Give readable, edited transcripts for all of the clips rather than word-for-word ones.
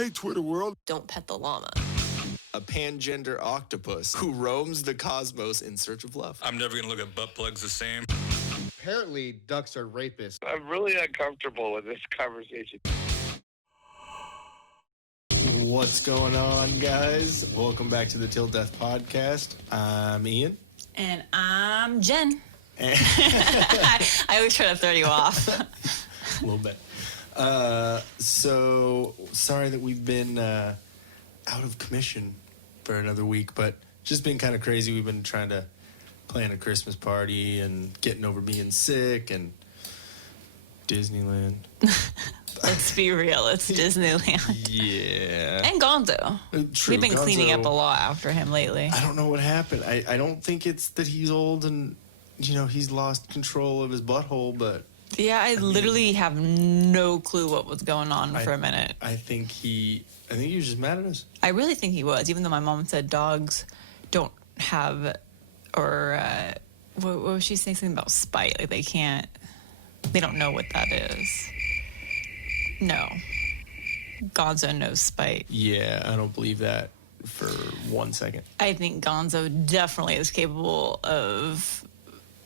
Hey, Twitter world. Don't pet the llama. A pangender octopus who roams the cosmos in search of love. I'm never going to look at butt plugs the same. Apparently, ducks are rapists. I'm really uncomfortable with this conversation. What's going on, guys? Welcome back to the Till Death Podcast. I'm Ian. And I'm Jen. I always try to throw you off. A little bit. So sorry that we've been out of commission for another week, but just been kind of crazy. We've been trying to plan a Christmas party and getting over being sick and Disneyland. Let's be real, it's Disneyland. Yeah. And Gonzo. True, We've been Gonzo, cleaning up a lot after him lately. I don't know what happened. I don't think it's that he's old and, you know, he's lost control of his butthole, but... Yeah, I literally have no clue what was going on for a minute. I think he was just mad at us. I really think he was, even though my mom said dogs don't have, or what was she saying, something about spite? Like they don't know what that is. No. Gonzo knows spite. Yeah, I don't believe that for 1 second. I think Gonzo definitely is capable of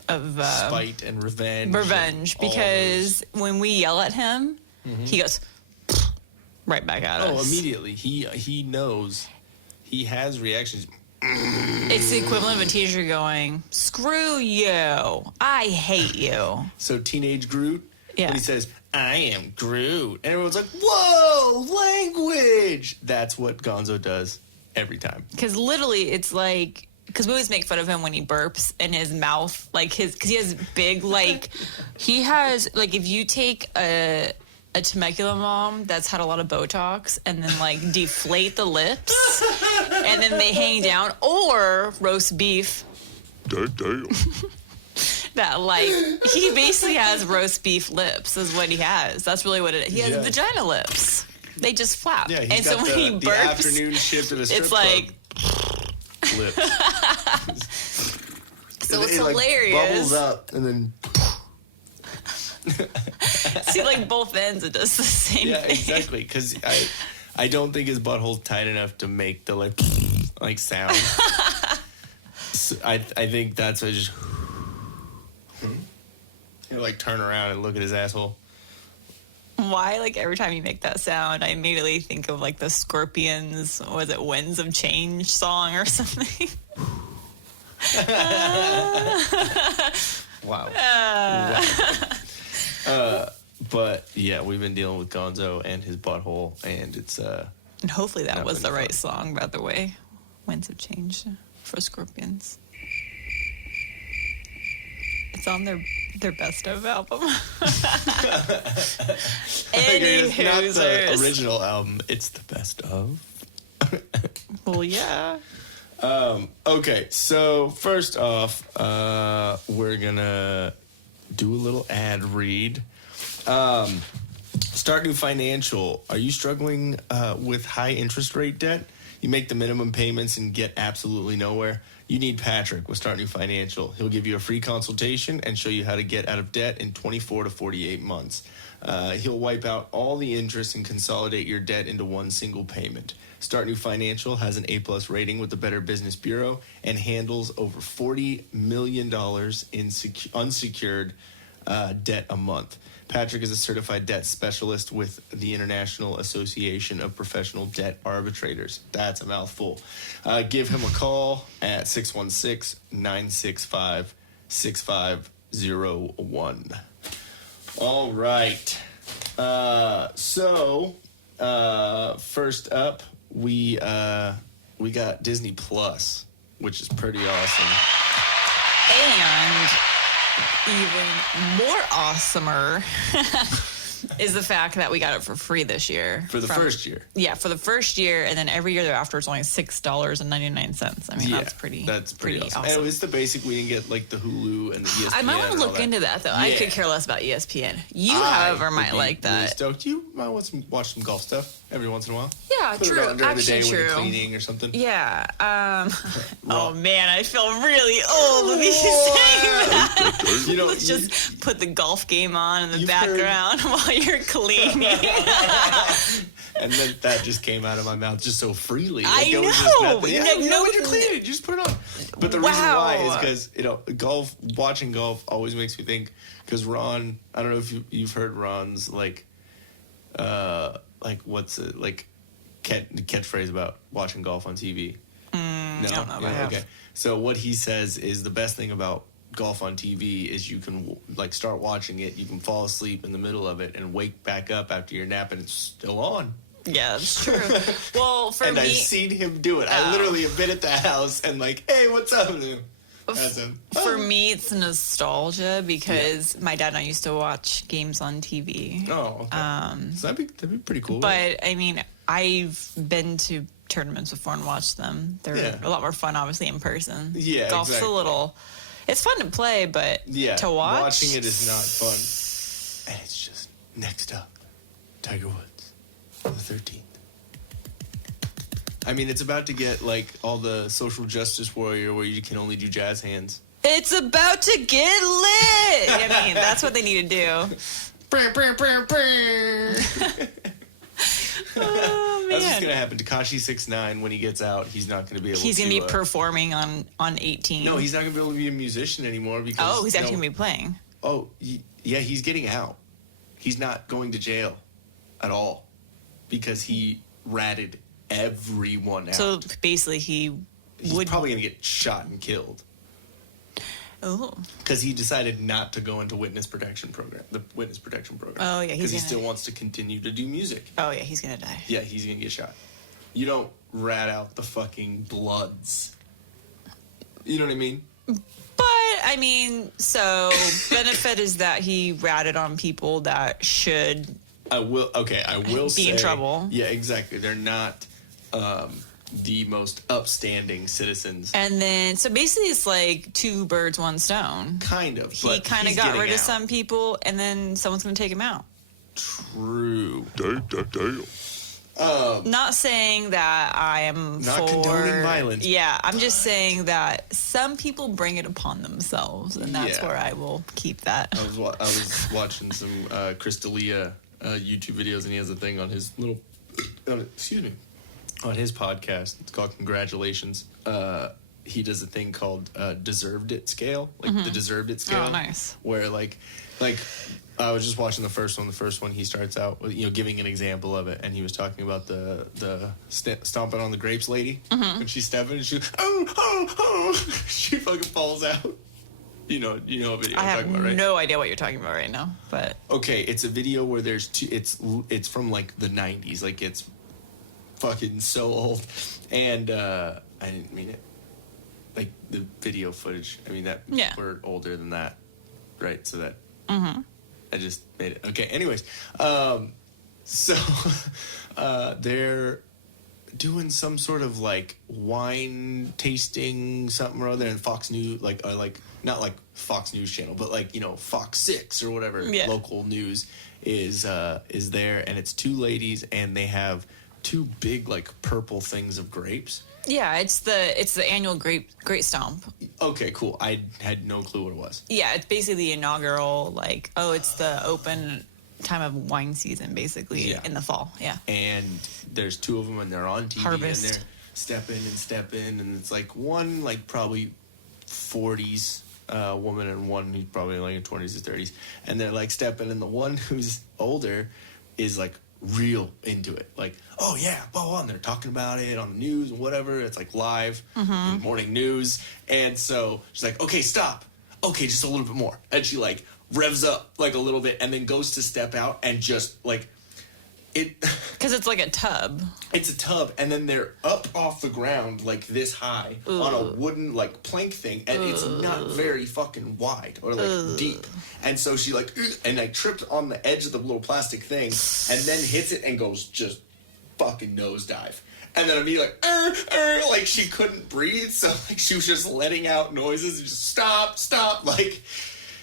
spite and revenge. Revenge, because when we yell at him, he goes right back at us. Oh, immediately. He knows. He has reactions. It's the equivalent of a teacher going, "Screw you. I hate you." So Teenage Groot, yeah. when he says, "I am Groot," and everyone's like, "Whoa, language!" That's what Gonzo does every time. Because literally, it's like, because we always make fun of him when he burps in his mouth, like because he has big, like, he has, like, if you take a Temecula mom that's had a lot of Botox and then, like, deflate the lips and then they hang down, or roast beef. Damn. That, like, he basically has roast beef lips is what he has. That's really what it is. He has vagina lips. They just flap. Yeah, and so when he burps, the afternoon shift of a strip it's like... lips. So it's hilarious. Like, bubbles up and then... See, like, both ends, it does the same thing. Yeah, exactly, because I don't think his butthole's tight enough to make the, like sound. So I think that's what just... He'll, like, turn around and look at his asshole. Why, like, every time you make that sound, I immediately think of, like, the Scorpions, was it Winds of Change song or something? Wow. But, yeah, we've been dealing with Gonzo and his butthole, and it's... and hopefully that was the right song, by the way. Winds of Change for Scorpions. It's on their best of album. It's not the original album, it's the best of. Well, yeah. Okay, so first off, we're gonna do a little ad read. Start New Financial. Are you struggling with high interest rate debt? You make the minimum payments and get absolutely nowhere? You need Patrick with Start New Financial. He'll give you a free consultation and show you how to get out of debt in 24 to 48 months. He'll wipe out all the interest and consolidate your debt into one single payment. Start New Financial has an A+ rating with the Better Business Bureau and handles over $40 million in unsecured debt a month. Patrick is a certified debt specialist with the International Association of Professional Debt Arbitrators. That's a mouthful. Give him a call at 616-965-6501. All right. So first up, we got Disney Plus, which is pretty awesome. And even more awesomer is the fact that we got it for free this year. For the first year. Yeah, for the first year, and then every year thereafter it's only $6.99. I mean, yeah, that's pretty awesome. And it's the basic. We didn't get like the Hulu and the ESPN. I might want to look into that though. Yeah. I could care less about ESPN. However, might like that. Really stoked. You might want to watch some golf stuff every once in a while. Yeah, Put true. It on during Actually, the day true. when you're cleaning or something. Yeah. Oh man, I feel really old with you saying that. You know, let's just put the golf game on in the background while you're cleaning. And then that just came out of my mouth just so freely. I it was know! Just nothing. You Yeah, know, you know when no- you're cleaning, you just put it on. But the reason why is because, watching golf always makes me think, because Ron, I don't know if you've heard Ron's, what's it, catchphrase about watching golf on TV. No? I don't know if I have. Okay. So what he says is the best thing about golf on TV is you can start watching it, you can fall asleep in the middle of it and wake back up after your nap and it's still on. Yeah, that's true. Well, for And me, I've seen him do it. I literally have been at the house and hey, what's up? That's him. for me, it's nostalgia because my dad and I used to watch games on TV. Oh, okay. So that'd be pretty cool. But I mean, I've been to tournaments before and watched them. They're a lot more fun, obviously, in person. Yeah, golf's exactly. it's fun to play, but to watch, watching it is not fun. And it's just next up, Tiger Woods on the 13th. I mean, it's about to get all the social justice warrior where you can only do jazz hands. It's about to get lit. I mean, that's what they need to do. Oh That's what's man, gonna happen. Tekashi 6ix9ine, when he gets out, he's not gonna be able. he's to gonna be performing on 18. No, he's not gonna be able to be a musician anymore because. he's actually gonna be playing. Oh, yeah, he's getting out. He's not going to jail at all because he ratted everyone out. So basically, he's he's probably gonna get shot and killed. Oh. Because he decided not to go into the witness protection program. Oh, yeah, Because he gonna- still wants to continue to do music. Oh yeah, he's gonna die. Yeah, he's gonna get shot. You don't rat out the fucking Bloods. You know what I mean? But I mean, so benefit is that he ratted on people that should I will be say, in trouble. Yeah, exactly. They're not the most upstanding citizens. And then, so basically, it's like two birds, one stone. Kind of. He but kind of he's got getting rid of out. some people, and then someone's going to take him out. True. Damn. Not saying that I am Not for condoning violence. Yeah, I'm just saying that some people bring it upon themselves, and that's Yeah. where I will keep that. I was watching some Chris D'Elia YouTube videos, and he has a thing on his little, on his podcast. It's called Congratulations. He does a thing called Deserved It scale, the Deserved It scale. Oh, nice. Where like I was just watching the first one. The first one, he starts out with, giving an example of it, and he was talking about the stomping on the grapes lady when she's stepping, and she she fucking falls out. You know a video I I'm talking have about, right? no idea what you're talking about right now, but Okay, it's a video where there's two. It's from the 90s. It's fucking so old, and I didn't mean it. The video footage. I mean we're older than that, right? So that I just made it. Okay. Anyways, so they're doing some sort of wine tasting something or other, and Fox News not like Fox News Channel, but Fox 6 or whatever local news is there, and it's two ladies, and they have two big purple things of grapes. yeah, it's the annual Great Stomp. Okay, cool. I had no clue what it was. Yeah, it's basically the inaugural it's the open time of wine season, basically in the fall. Yeah, And there's two of them, and they're on TV, Harvest. and they're stepping, and it's one probably 40s woman and one who's probably in 20s or 30s, and they're stepping, and the one who's older is real into it, oh yeah, blah, blah, and they're talking about it on the news and whatever. It's live morning news, and so she's okay, stop, okay, just a little bit more, and she revs up a little bit, and then goes to step out, and just it because it's like a tub. It's a tub, and then they're up off the ground this high on a wooden plank thing, and it's not very fucking wide or deep. And so she tripped on the edge of the little plastic thing, and then hits it and goes just fucking nosedive. And then immediately she couldn't breathe, so she was just letting out noises and just stop.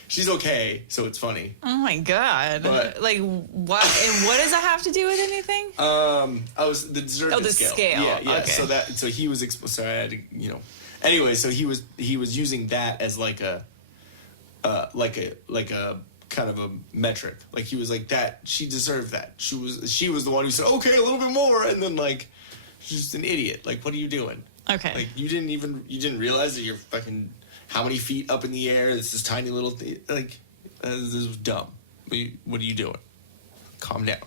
She's okay, so it's funny. Oh my god! But- what? And what does that have to do with anything? I was the deserved the scale. Yeah. Okay. So he was sorry, I had to, Anyway, so he was using that as a kind of a metric. Like he was like that. She deserved that. She was the one who said, okay, a little bit more, and then like she's just an idiot. Like, what are you doing? Okay. Like you didn't realize that you're fucking how many feet up in the air? It's this tiny little thing. Like this was dumb. What are you doing? Calm down.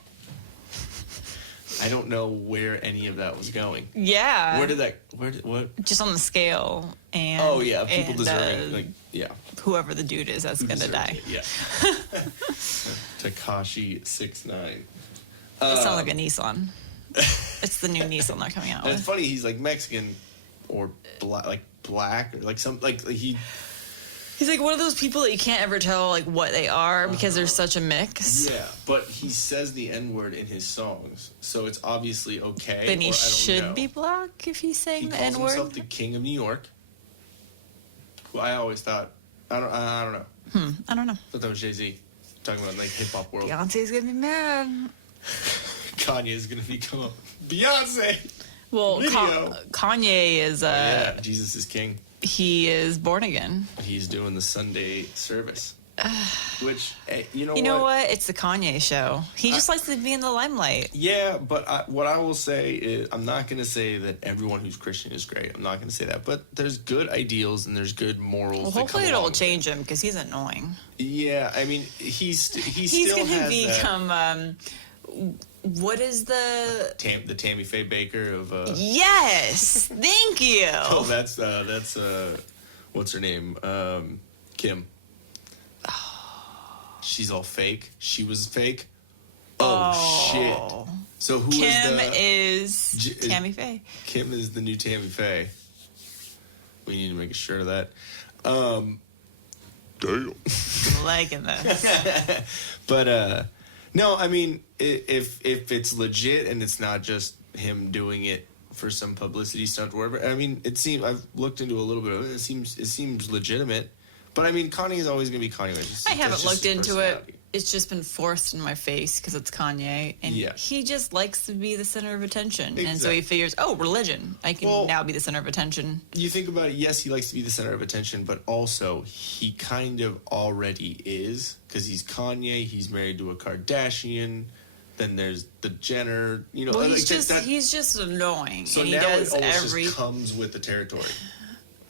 I don't know where any of that was going. Yeah. What? Just on the scale. And Oh yeah, people and, deserving. Like yeah. whoever the dude is that's Who gonna deserves die. it, yeah. Tekashi 6ix9ine. It sounds like a Nissan. It's the new Nissan they're coming out And it's with. funny. He's like Mexican or black or like some like he. He's like one of those people that you can't ever tell like what they are because they're such a mix. Yeah, but he says the N-word in his songs, so it's obviously okay. Then he or I don't should know. be black if he's saying He the calls N-word. himself the King of New York. Who I always thought. I don't know. I don't know. I thought that was Jay-Z talking about like hip hop world. Beyonce's gonna be mad. Kanye's gonna become Beyonce. Well, Video. Kanye is Yeah, Jesus is king. he is born again. He's doing the Sunday service, which you know You know what? It's the Kanye show. He just likes to be in the limelight. Yeah, but what I will say is I'm not going to say that everyone who's Christian is great. I'm not going to say that, but there's good ideals and there's good morals. Well, that hopefully come it'll along with change him because he's annoying. it. Yeah, I mean he's He's still gonna has become what is the the Tammy Faye Baker of Yes, thank you. oh that's what's her name, Kim. She's all fake. She was fake. Oh, shit. So who Kim is is Tammy Faye. Kim is the new Tammy Faye. We need to make a shirt of that. Damn. I'm liking this. But no, I mean, if it's legit and it's not just him doing it for some publicity stunt or whatever, I mean, I've looked into a little bit of it. It seems legitimate. But I mean, Kanye is always going to be Kanye. I haven't looked into it. It's just been forced in my face because it's Kanye, and Yeah. he just likes to be the center of attention. And so Exactly. he figures, oh, religion, I can now be the center of attention. You think about it, yes, he likes to be the center of attention, but also he kind of already is because he's Kanye. He's married to a Kardashian. Then there's the Jenner. You know, Well, like he's just annoying, So and he now does it almost every. just comes with the territory.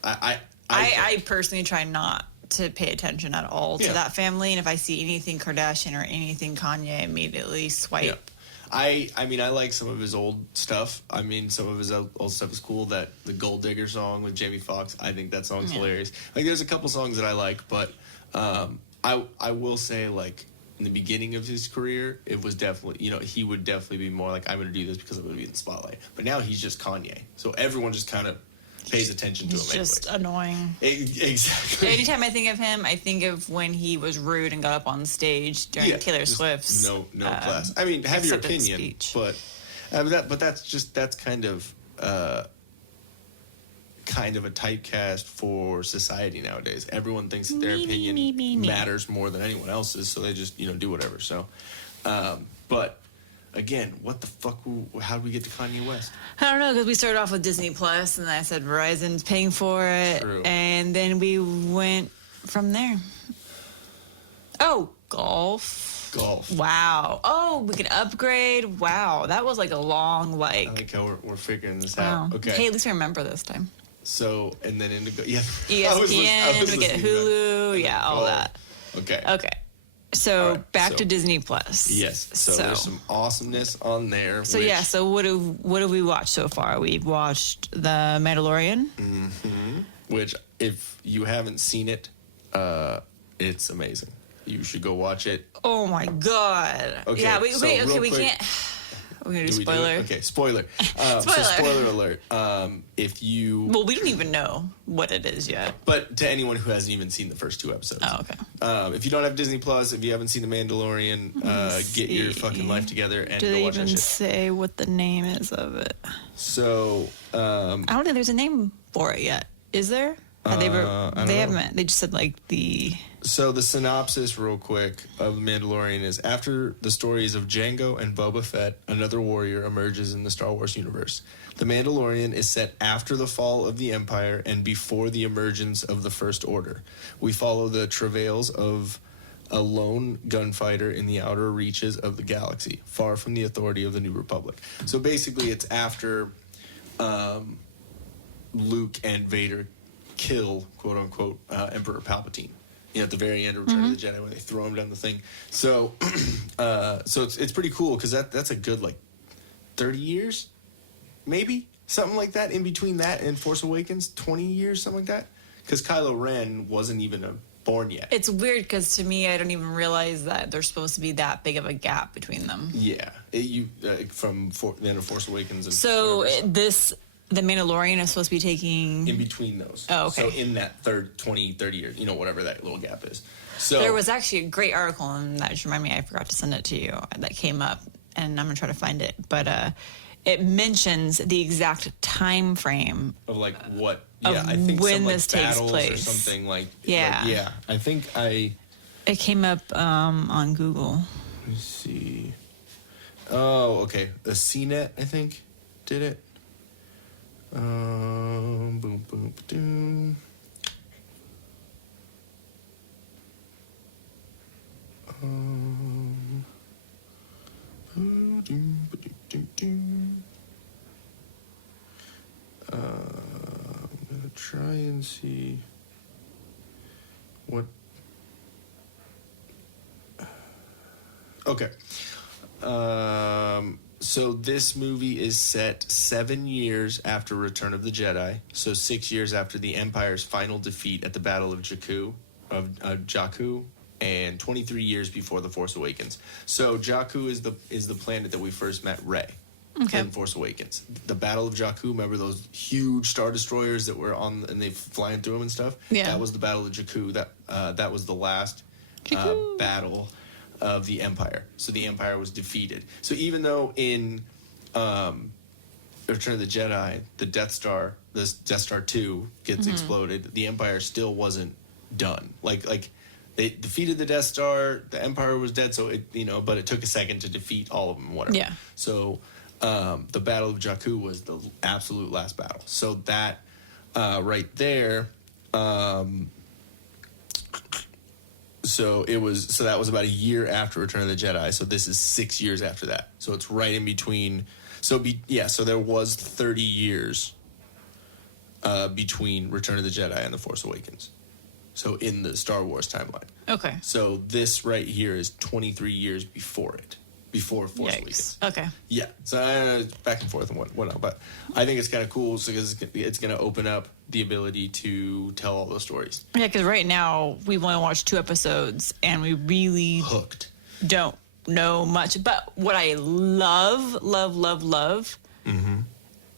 I personally try not to pay attention at all Yeah. to that family, and if I see anything Kardashian or anything Kanye, I immediately swipe. Yeah. I mean, I like some of his old stuff. I mean, some of his old stuff is cool. That the Gold Digger song with Jamie Foxx, I think that song's hilarious. Like, there's a couple songs that I like, but I will say, like, in the beginning of his career, it was definitely, he would definitely be more like, I'm going to do this because I'm going to be in the spotlight. But now he's just Kanye, so everyone just kind of pays attention to He's him. just annoying. Exactly. Anytime I think of him, I think of when he was rude and got up on stage during Taylor just Swift's no class. I mean, have your acceptance opinion, speech. but that's kind of a typecast for society nowadays. Everyone thinks that their opinion matters more than anyone else's, so they just do whatever. So, but again, what the fuck? How did we get to Kanye West? I don't know, because we started off with Disney Plus, and I said Verizon's paying for it, True. and then we went from there. Oh, golf. Wow. Oh, we can upgrade. Wow, that was like a long I like how we're figuring this Wow. out. Okay. Hey, at least I remember this time. So and then Indigo. Yeah. ESPN, we get Hulu, yeah, all that. Okay. Okay. So All right, back so- to Disney Plus. Yes. So there's some awesomeness on there. So which, yeah, so what have we watched so far? We've watched The Mandalorian. Which, if you haven't seen it, it's amazing. You should go watch it. Oh my god. Okay, Yeah, so we real quick- can't. We're gonna do Do we do spoiler. it? Okay, spoiler. So Spoiler. spoiler alert. If you, Well, we don't even know what it is yet. but to anyone who hasn't even seen the first 2 episodes. Oh, okay. If you don't have Disney Plus, if you haven't seen The Mandalorian, get your see. fucking life together and Do go they watch that even shit. say what the name is of it? So, I don't think there's a name for it yet. Is there? Have they don't know. haven't. They just said like the. So the synopsis, real quick, of The Mandalorian is: after the stories of Jango and Boba Fett, another warrior emerges in the Star Wars universe. The Mandalorian is set after the fall of the Empire and before the emergence of the First Order. We follow the travails of a lone gunfighter in the outer reaches of the galaxy, far from the authority of the New Republic. So basically, it's after Luke and Vader kill, quote unquote, Emperor Palpatine. At the very end of Return of the Jedi, when they throw him down the thing. So, it's pretty cool because that's a good 30 years, maybe something like that. In between that and Force Awakens, 20 years, something like that. Because Kylo Ren wasn't even born yet. It's weird because to me, I don't even realize that there's supposed to be that big of a gap between them. Yeah, from the end of Force Awakens. And so the Mandalorian is supposed to be taking... in between those. Oh, okay. So in that 20, 30 years, whatever that little gap is. So there was actually a great article, and that just reminded me, I forgot to send it to you, that came up, and I'm going to try to find it. But it mentions the exact time frame of what... of I think when some, this takes battles place. Or something Yeah. I think It came up on Google. Let me see. Oh, okay. The CNET, I think, did it. Boom, boom, doom. I'm gonna try and see what. Okay. So this movie is set 7 years after Return of the Jedi, so 6 years after the Empire's final defeat at the Battle of Jakku, and 23 years before The Force Awakens. So Jakku is the planet that we first met Rey in Force Awakens. The Battle of Jakku, remember those huge Star Destroyers that were on, and they flying through them and stuff? Yeah. That was the Battle of Jakku. That was the last battle of the Empire. So the Empire was defeated. So even though in Return of the Jedi, the Death Star 2 gets exploded, the Empire still wasn't done. Like they defeated the Death Star, the Empire was dead, so but it took a second to defeat all of them, whatever. Yeah. So the Battle of Jakku was the absolute last battle. So that right there, So that was about a year after Return of the Jedi. So this is 6 years after that. So it's right in between. So there was 30 years between Return of the Jedi and The Force Awakens. So in the Star Wars timeline. Okay. So this right here is 23 years before it. Before Force Awakens. Okay. Yeah. So back and forth and whatnot. But I think it's kind of cool because it's going to open up the ability to tell all those stories. Yeah, because right now we've only watched 2 episodes and we really Hooked. don't know much. But what I love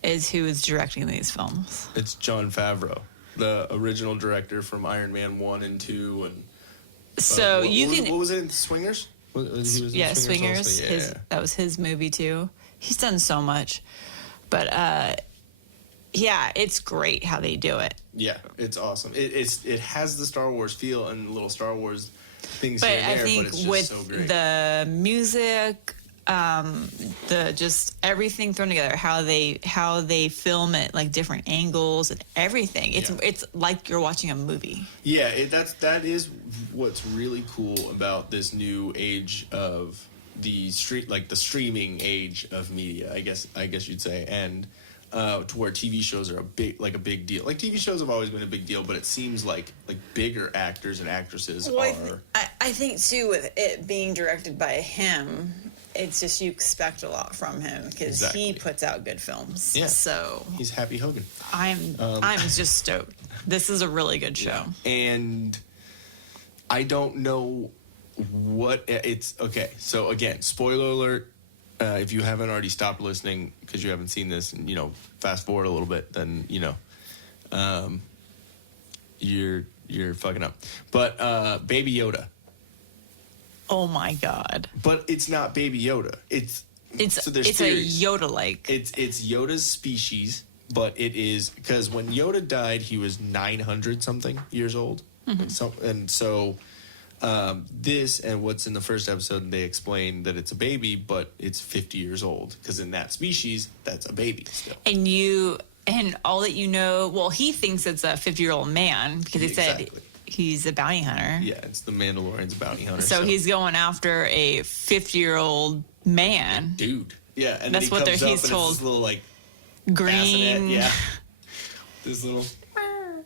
is who is directing these films. It's Jon Favreau, the original director from Iron Man 1 and 2. And So what was it in Swingers? He was in Swingers. also? Yeah. That was his movie too. He's done so much, but yeah, it's great how they do it. Yeah, it's awesome. It has the Star Wars feel and little Star Wars things But here and I there, think but it's just with so great. the music, the just everything thrown together, how they film it, like different angles and everything. It's like you're watching a movie. Yeah, that is what's really cool about this new age of the streaming age of media. I guess you'd say, and to where TV shows are a big deal. Like TV shows have always been a big deal, but it seems like bigger actors and actresses are. I think too, with it being directed by him, it's just you expect a lot from him because he puts out good films. Yeah. So He's Happy Hogan. I'm just stoked. This is a really good show. And I don't know what it's okay. So again, spoiler alert. If you haven't already stopped listening because you haven't seen this, and fast forward a little bit, then you're fucking up. But Baby Yoda. Oh my God! But it's not Baby Yoda. It's a theories. Yoda-like. It's Yoda's species, but it is because when Yoda died, he was 900 something years old, and so. This and what's in the first episode, they explain that it's a baby, but it's 50 years old because in that species, that's a baby still. And all that well, he thinks it's a 50-year-old man because he said he's a bounty hunter. Yeah, it's the Mandalorian's bounty hunter. So he's going after a 50-year-old man. Dude. Yeah, and That's then what he comes up he's and told. it's this little like Green. bassinet. Yeah. This little.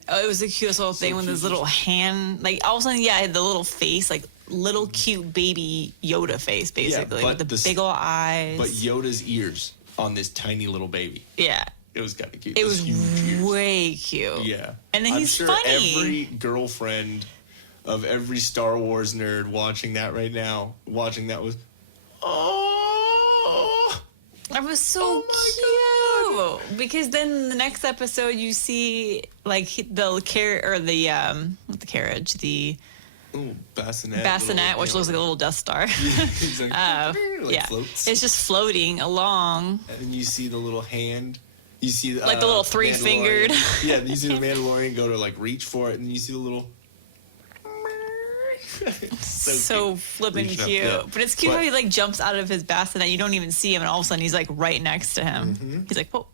Oh, it was the cutest little thing with his little hand. Like, all of a sudden, yeah, the little face, like, little cute baby Yoda face, basically. but with the the big old eyes. But Yoda's ears on this tiny little baby. Yeah. It was kind of cute. It was huge ears. way cute. Yeah. And then I'm he's sure funny. every girlfriend of every Star Wars nerd watching that right now, watching that was, oh. That was so cute. Because then the next episode you see like the Ooh, bassinet. bassinet, which looks like a little Death Star. He's like, like floats. It's just floating along. And then you see the little hand. You see Like the little three-fingered. Mandalorian. Yeah, you see the Mandalorian go to like reach for it, and you see the little. So cute. flippin' Reaching up, cute. yeah. But it's cute how But- he like jumps out of his bassinet. You don't even see him, and all of a sudden he's like right next to him. Mm-hmm. He's like, "Whoa,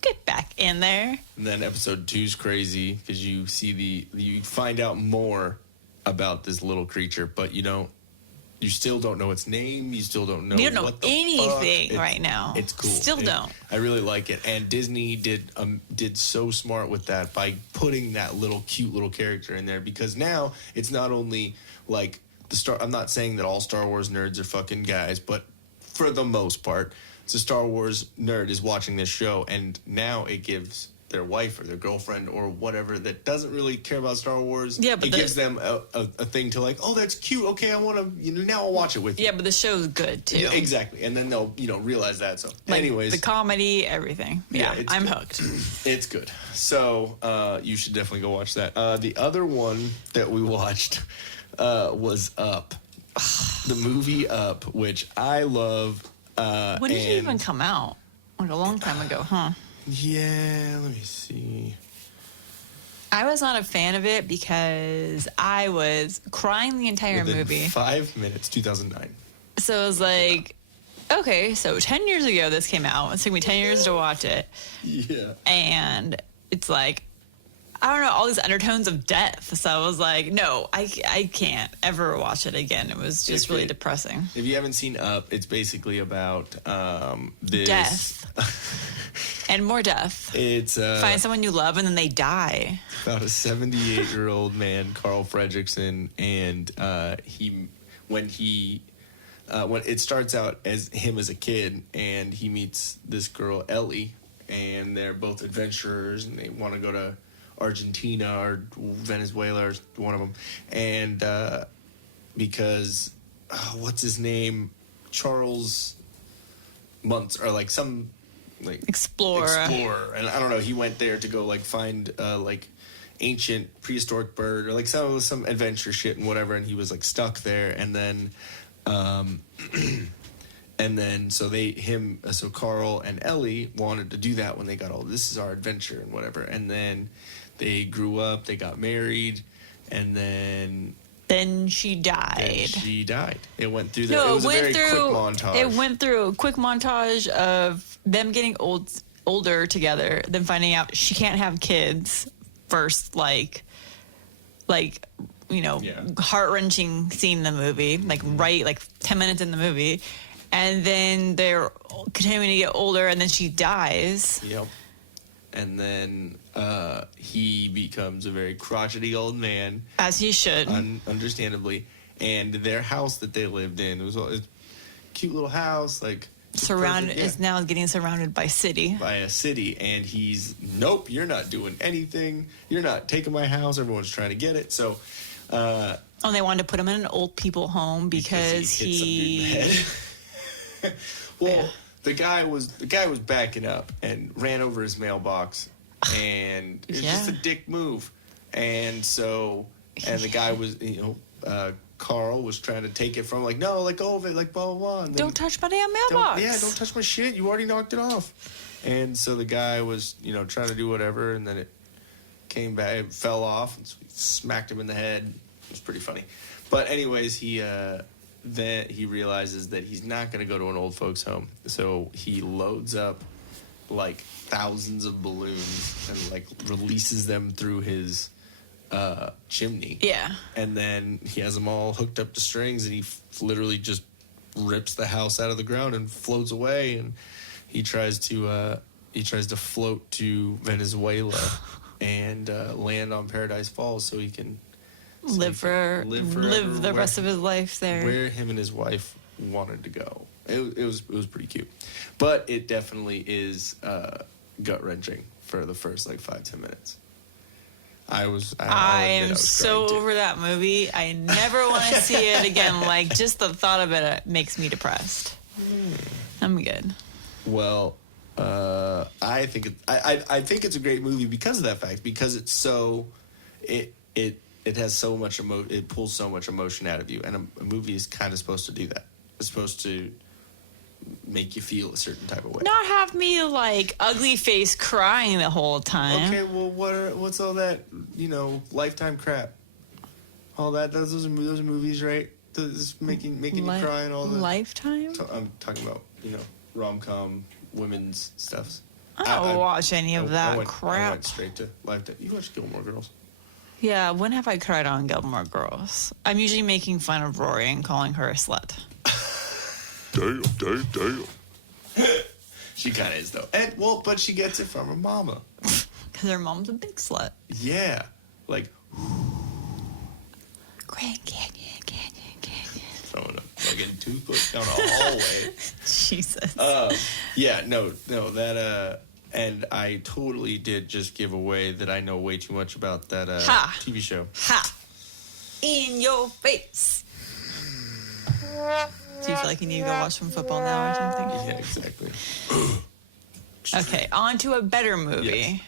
get back in there!" And then episode 2's crazy because you see you find out more about this little creature, but you still don't know its name. You still don't know. You don't know what the anything fuck. right now. It's cool. Still don't. I really like it, and Disney did so smart with that by putting that little cute little character in there because now it's not only like the Star. I'm not saying that all Star Wars nerds are fucking guys, but for the most part, it's a Star Wars nerd is watching this show, and now it gives their wife or their girlfriend or whatever that doesn't really care about Star Wars. Yeah, but it gives them a thing to like, oh, that's cute. Okay, I want to. Now I'll watch it with you. Yeah, but the show's good too. Yeah, exactly, and then they'll realize that. So, Like, anyways, the comedy, everything. Yeah, it's I'm good. hooked. It's good. So you should definitely go watch that. The other one that we watched was Up, the movie Up, which I love. When did it even come out? Like a long time ago, huh? Yeah, let me see. I was not a fan of it because I was crying the entire Within movie. 5 minutes, 2009. So it was like, okay, so 10 years ago this came out. It took me 10 years to watch it. Yeah. And it's like, I don't know, all these undertones of death. So I was like, no, I can't ever watch it again. It was just really depressing. If you haven't seen Up, it's basically about this Death. And more death. It's Find someone you love and then they die. about a 78-year-old man, Carl Fredrickson, and when it starts out as him as a kid, and he meets this girl Ellie, and they're both adventurers, and they want to go to Argentina or Venezuela or one of them, and because what's his name, Charles Muntz, or like some like Explorer, and I don't know, he went there to go like find like ancient prehistoric bird or like some adventure shit and whatever, and he was like stuck there, and then so Carl and Ellie wanted to do that when they got old. This is our adventure and whatever, and then they grew up, they got married, and then she died. It went through No, it was a very quick montage. It went through a quick montage of them getting older together, then finding out she can't have kids first, like heart-wrenching scene in the movie, like 10 minutes in the movie, and then they're continuing to get older, and then she dies. Yep. And then he becomes a very crotchety old man, As he should. understandably. And their house that they lived in, it was a cute little house, like Surrounded perfect, is now getting surrounded by city. by a city. And he's, nope, you're not doing anything. You're not taking my house. Everyone's trying to get it. So, Oh, and they wanted to put him in an old people home because hit some dude in the head. Well, Yeah. the guy was backing up and ran over his mailbox, and it's just a dick move. And so, and the guy was, Carl was trying to take it from, like, no, let go of it, like, blah, blah, blah. And then, Don't touch my damn mailbox. don't touch my shit. You already knocked it off. And so the guy was, trying to do whatever, and then it came back, it fell off, and so he smacked him in the head. It was pretty funny. But anyways, then he realizes that he's not going to go to an old folks home. So he loads up, like, thousands of balloons and, like, releases them through his chimney. Yeah. And then he has them all hooked up to strings, and he literally just rips the house out of the ground and floats away. And he tries to float to Venezuela and land on Paradise Falls so he can live the rest of his life there. Where him and his wife wanted to go. It was pretty cute, but it definitely is gut wrenching for the first like 5-10 minutes. I am so over that movie. I never want to see it again. Like, just the thought of it makes me depressed. I'm good. Well, I think it's a great movie because of that fact. Because it's so it has so much it pulls so much emotion out of you, and a movie is kind of supposed to do that. It's supposed to make you feel a certain type of way. Not have me like ugly face crying the whole time. Okay, well, what's all that? Lifetime crap. All that. Those are movies, right? This making you cry and all that. Lifetime. I'm talking about rom-com women's stuffs. I don't watch any of that I crap. went straight to Lifetime. You watch Gilmore Girls? Yeah, when have I cried on Gilmore Girls? I'm usually making fun of Rory and calling her a slut. Damn. She kind of is though, but she gets it from her mama. Because her mom's a big slut. Yeah, like Grand Canyon. throwing a fucking toothpick down a hallway. Jesus. Yeah, no, that and I totally did just give away that I know way too much about that TV show. Ha! In your face. Do you feel like you need to go watch some football now or something? Yeah, exactly. Okay, on to a better movie. Yes.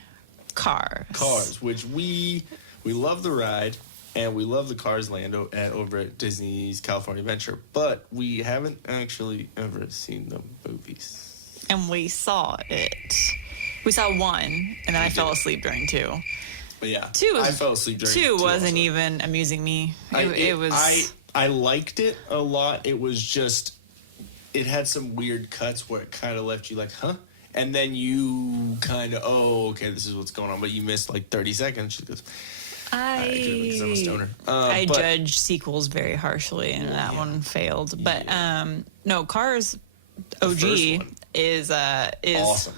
Cars, which we love the ride, and we love the Cars land over at Disney's California Adventure, but we haven't actually ever seen the movies. And we saw it. We saw one, and then I fell asleep during two. But yeah, I fell asleep during two. Wasn't also. Even amusing me. It was. I liked it a lot. It was just, it had some weird cuts where it kind of left you like, huh? And then you kind of, okay, this is what's going on. But you missed like 30 seconds. She goes, I do it because I'm a stoner. I judge sequels very harshly, and that one failed. But no, Cars OG is awesome.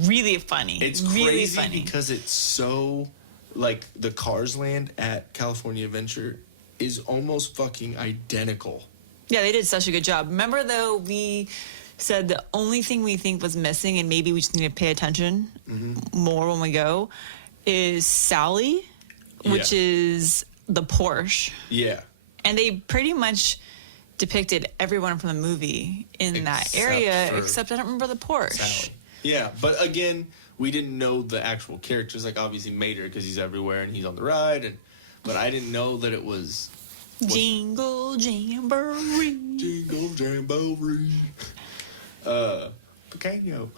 Really funny. It's really crazy funny because it's so, like, the Cars land at California Adventure is almost fucking identical. Yeah, they did such a good job. Remember, though, we said the only thing we think was missing, and maybe we just need to pay attention more when we go, is Sally, which is the Porsche. Yeah. And they pretty much depicted everyone from the movie in that area, except I don't remember the Porsche. Sally. Yeah, but again, we didn't know the actual characters. Like, obviously Mater, because he's everywhere and he's on the ride, but I didn't know that it was... Jingle Jamboree. Jingle Jamboree. Pequeño.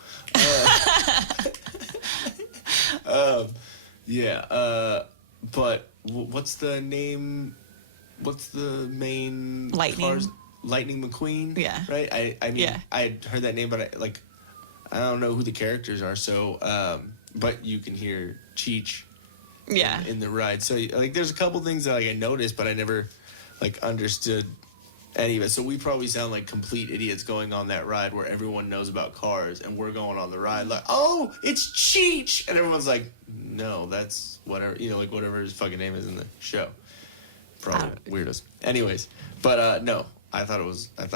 But what's the name? What's the main... Lightning. Lightning McQueen? Yeah. Right? I mean, I had heard that name, but I don't know who the characters are, so... but you can hear Cheech in the ride. So, like, there's a couple things that, like, I noticed, but I never, like, understood any of it. So we probably sound like complete idiots going on that ride where everyone knows about cars, and we're going on the ride like, oh, it's Cheech! And everyone's like, no, that's whatever, like, whatever his fucking name is in the show. Probably weirdos. Anyways, but, no. I thought it was a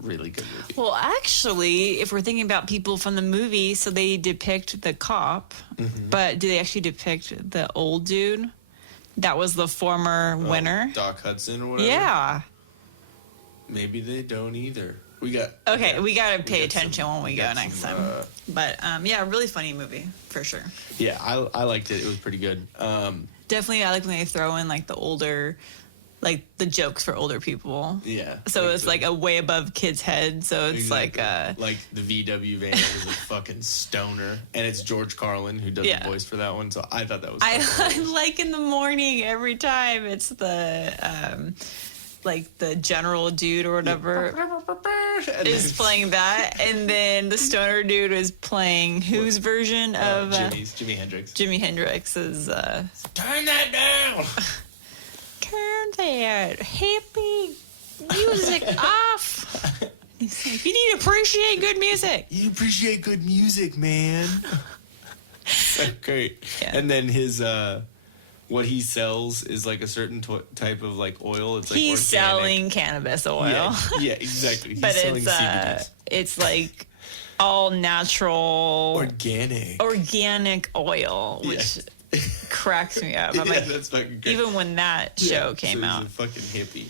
really good movie. Well, actually, if we're thinking about people from the movie, so they depict the cop, but do they actually depict the old dude that was the former winner? Doc Hudson or whatever? Yeah. Maybe they don't either. We got to pay attention when we go next time. But, yeah, really funny movie, for sure. Yeah, I liked it. It was pretty good. Definitely, I like when they throw in, like, the older... like the jokes for older people. Yeah. So it's like a way above kids' head. So it's like the VW van is a fucking stoner, and it's George Carlin who does the voice for that one. So I thought that was. I like in the morning every time it's like the general dude or whatever And is then- playing that, and then the stoner dude is playing whose version of Jimi Hendrix. Jimi Hendrix's Turn that down. turn that hippie music off. He's like, you need to appreciate good music. You appreciate good music, man. So great. Yeah. And then his what he sells is like a certain type of like oil. It's like He's organic. selling cannabis oil. Yeah, exactly. He's But selling CBDs. it's like all natural Organic. oil, which cracks me up. I'm Yeah, like, that's fucking great. even when that show came so out. He's a fucking hippie.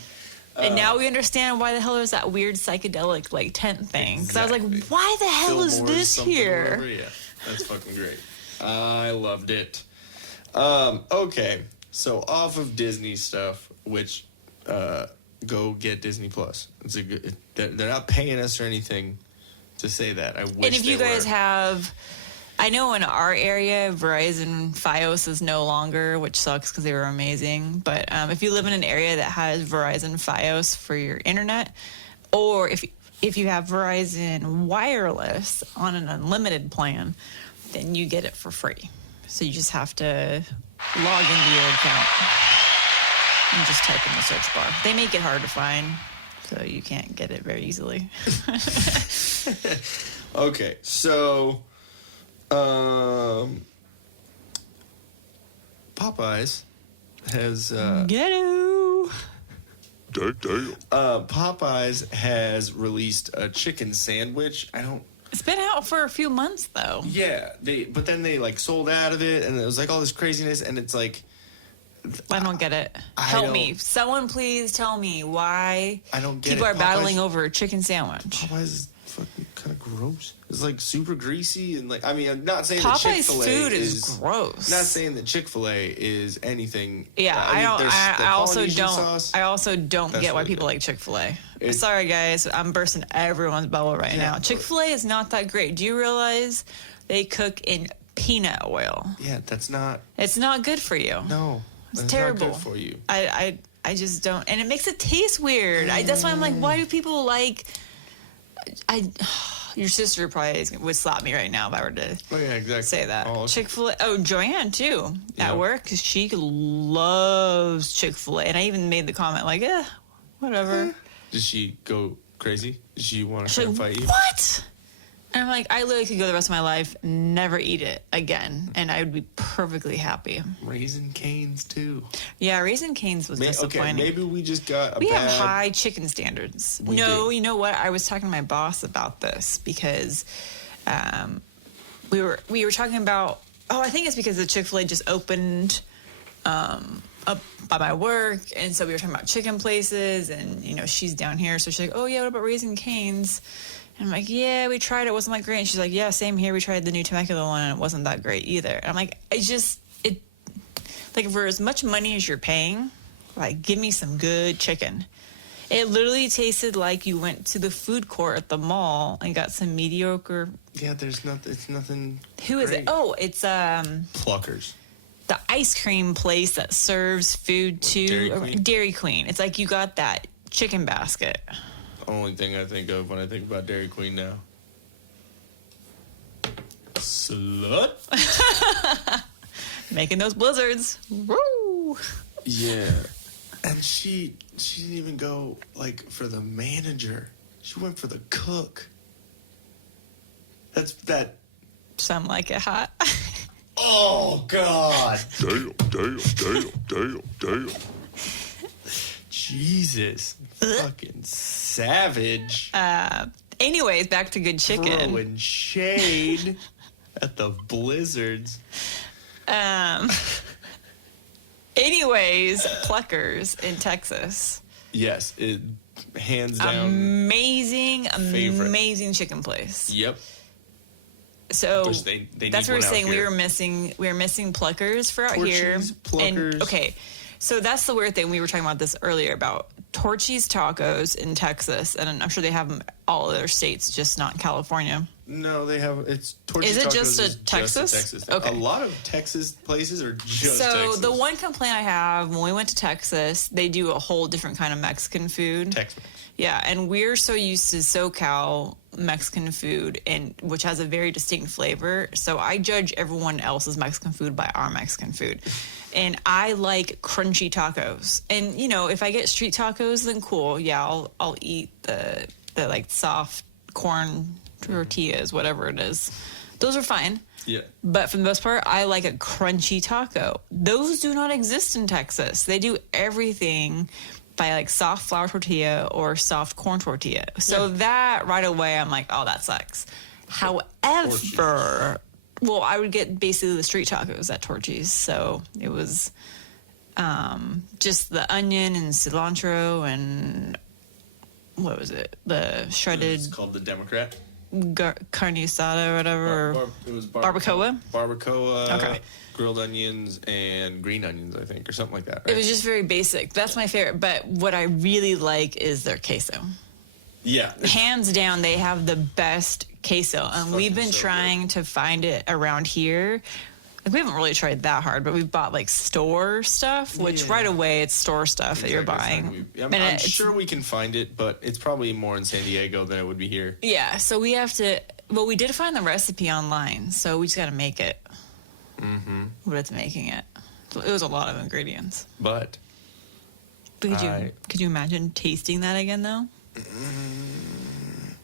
And now we understand why the hell there's that weird psychedelic like tent thing. Because I was like, Exactly. why the hell is Fillmore's this something or here? whatever. Yeah, that's fucking great. I loved it. Okay, so off of Disney stuff, which go get Disney Plus. It's a good. They're not paying us or anything to say that. I wish. And if you they guys were. have, I know in our area, Verizon Fios is no longer, which sucks because they were amazing. But if you live in an area that has Verizon Fios for your internet, or if you have Verizon Wireless on an unlimited plan, then you get it for free. So you just have to log into your account and just type in the search bar. They make it hard to find, so you can't get it very easily. Okay, so Popeyes has Ghetto. Damn. Popeyes has released a chicken sandwich. It's been out for a few months though. Yeah, but then they like sold out of it, and it was like all this craziness, and it's like I don't get it. I Help don't- me. Someone please tell me why I don't get people it. are battling Popeyes- over a chicken sandwich. Popeyes is fucking kind of gross. It's like super greasy and like I'm not saying that Popeyes Chick-fil-A food is gross. Not saying that Chick-fil-A is anything. Yeah, I don't. there's the I also Polynesian don't. sauce. I also don't That's get why really people good. like Chick-fil-A. It- Sorry, guys. I'm bursting everyone's bubble right Yeah, now. Chick-fil-A is not that great. Do you realize they cook in peanut oil? Yeah, that's not. It's not good for you. No, It's that's terrible Not good for you. I just don't, and it makes it taste weird. That's why I'm like, why do people like? Your sister probably would slap me right now if I were to Oh yeah, exactly. say that. Oh, Chick-fil-A. Oh, Joanne too Yeah. at work because she loves Chick-fil-A, and I even made the comment like, whatever. Did she go crazy? Did she want to She's try and like, fight you? what? And I'm like, I literally could go the rest of my life, never eat it again, and I would be perfectly happy. Raising Cane's too. Yeah, Raising Cane's was Okay, disappointing. maybe we just got a We bad. have high chicken standards. We No, do. you know what? I was talking to my boss about this because we were talking about. Oh, I think it's because the Chick-fil-A just opened up by my work, and so we were talking about chicken places, and she's down here, so she's like, "Oh yeah, what about Raising Cane's?" And I'm like, "Yeah, we tried it. It wasn't that great." And she's like, "Yeah, same here. We tried the new Temecula one, and it wasn't that great either." And I'm like, like for as much money as you're paying, like give me some good chicken. It literally tasted like you went to the food court at the mall and got some mediocre. Yeah, there's nothing. It's nothing. Who is it? great. Oh, it's Pluckers. the ice cream place that serves food to Dairy Queen? Dairy Queen. It's like you got that chicken basket. Only thing I think of when I think about Dairy Queen now. Slut. Making those blizzards. Woo! Yeah, and she didn't even go like for the manager. She went for the cook. That. Some like it hot. Oh God. Damn. Jesus. Fucking savage. Anyways, back to good chicken. Throwing shade at the blizzards. Anyways, Pluckers in Texas. Yes, it hands down. Amazing favorite. chicken place. Yep. So Which they need that's what we're one out saying. here. We were missing Pluckers for out here. Torchy's, Pluckers. And, okay, so that's the weird thing. We were talking about this earlier about Torchy's tacos in Texas, and I'm sure they have them all other states, just not California. No, they have it's torchy Is it tacos just a is Texas? Just a Texas thing. Okay. A lot of Texas places are just So Texas. the one complaint I have when we went to Texas, they do a whole different kind of Mexican food. Tex-Mex. Yeah, and we're so used to SoCal Mexican food, and which has a very distinct flavor. So I judge everyone else's Mexican food by our Mexican food. And I like crunchy tacos. And you know, if I get street tacos, then cool. Yeah, I'll eat the like soft corn tortillas, whatever it is. Those are fine. Yeah. But for the most part, I like a crunchy taco. Those do not exist in Texas. They do everything by like soft flour tortilla or soft corn tortilla. So that right away, I'm like, oh, that sucks. However, well, I would get basically the street tacos at Torchy's. So it was just the onion and cilantro and what was it? The shredded It's called the Democrat. carne asada or whatever. It was barbacoa? Barbacoa. Okay. Grilled onions and green onions, I think, or something like that. Right? It was just very basic. That's my favorite. But what I really like is their queso. Yeah. Hands down, they have the best queso. And we've been so trying to find it around here. Like, we haven't really tried that hard, but we've bought like store stuff, which right away it's store stuff that you're buying. I'm sure we can find it, but it's probably more in San Diego than it would be here. Yeah, so we have to. Well, we did find the recipe online, so we just got to make it. Mm-hmm. But it's making it. So it was a lot of ingredients. But Could you imagine tasting that again, though?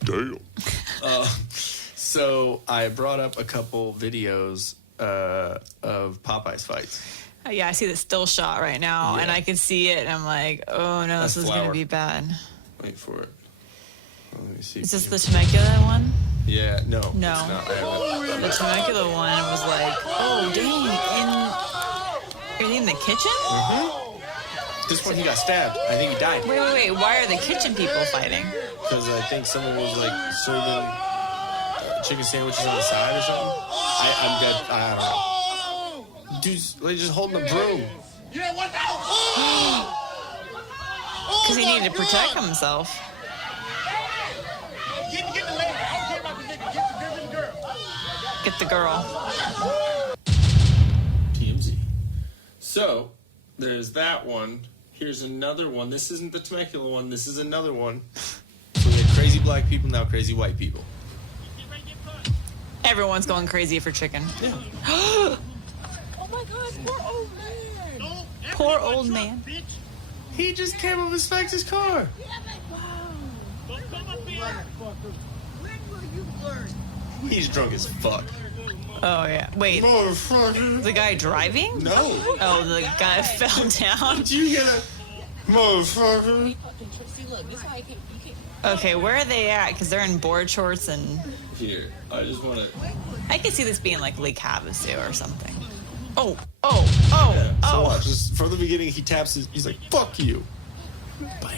Damn. So I brought up a couple videos of Popeyes fights. Yeah, I see the still shot right now, and I can see it, and I'm like, oh no, That's this is going to flour. be bad. Wait for it. Let me see. Is this the Temecula one? Yeah, no. No. It's not. I haven't. The Temecula one was like, oh dang, are they in the kitchen? This one, he got stabbed. I think he died. Wait, why are the kitchen people fighting? Because I think someone was like serving chicken sandwiches on the side or something. I'm dead. I don't know. Dude's like just holding a broom. Because he needed to protect himself. Get the girl. TMZ. So, there's that one. Here's another one. This isn't the Temecula one. This is another one. So we had crazy black people, now crazy white people. Everyone's going crazy for chicken. Yeah. Oh my God, poor old man. Poor old man. He just came up and smacked his car. He's drunk as fuck. Oh yeah. Wait, Motherfucker. the guy driving? No. Oh, the guy fell down. Did you get a motherfucker? Okay, where are they at? Because they're in board shorts and Here, I just want to. I could see this being like Lake Havasu or something. Oh. So watch, just from the beginning, he taps his. He's like, "Fuck you." Bam.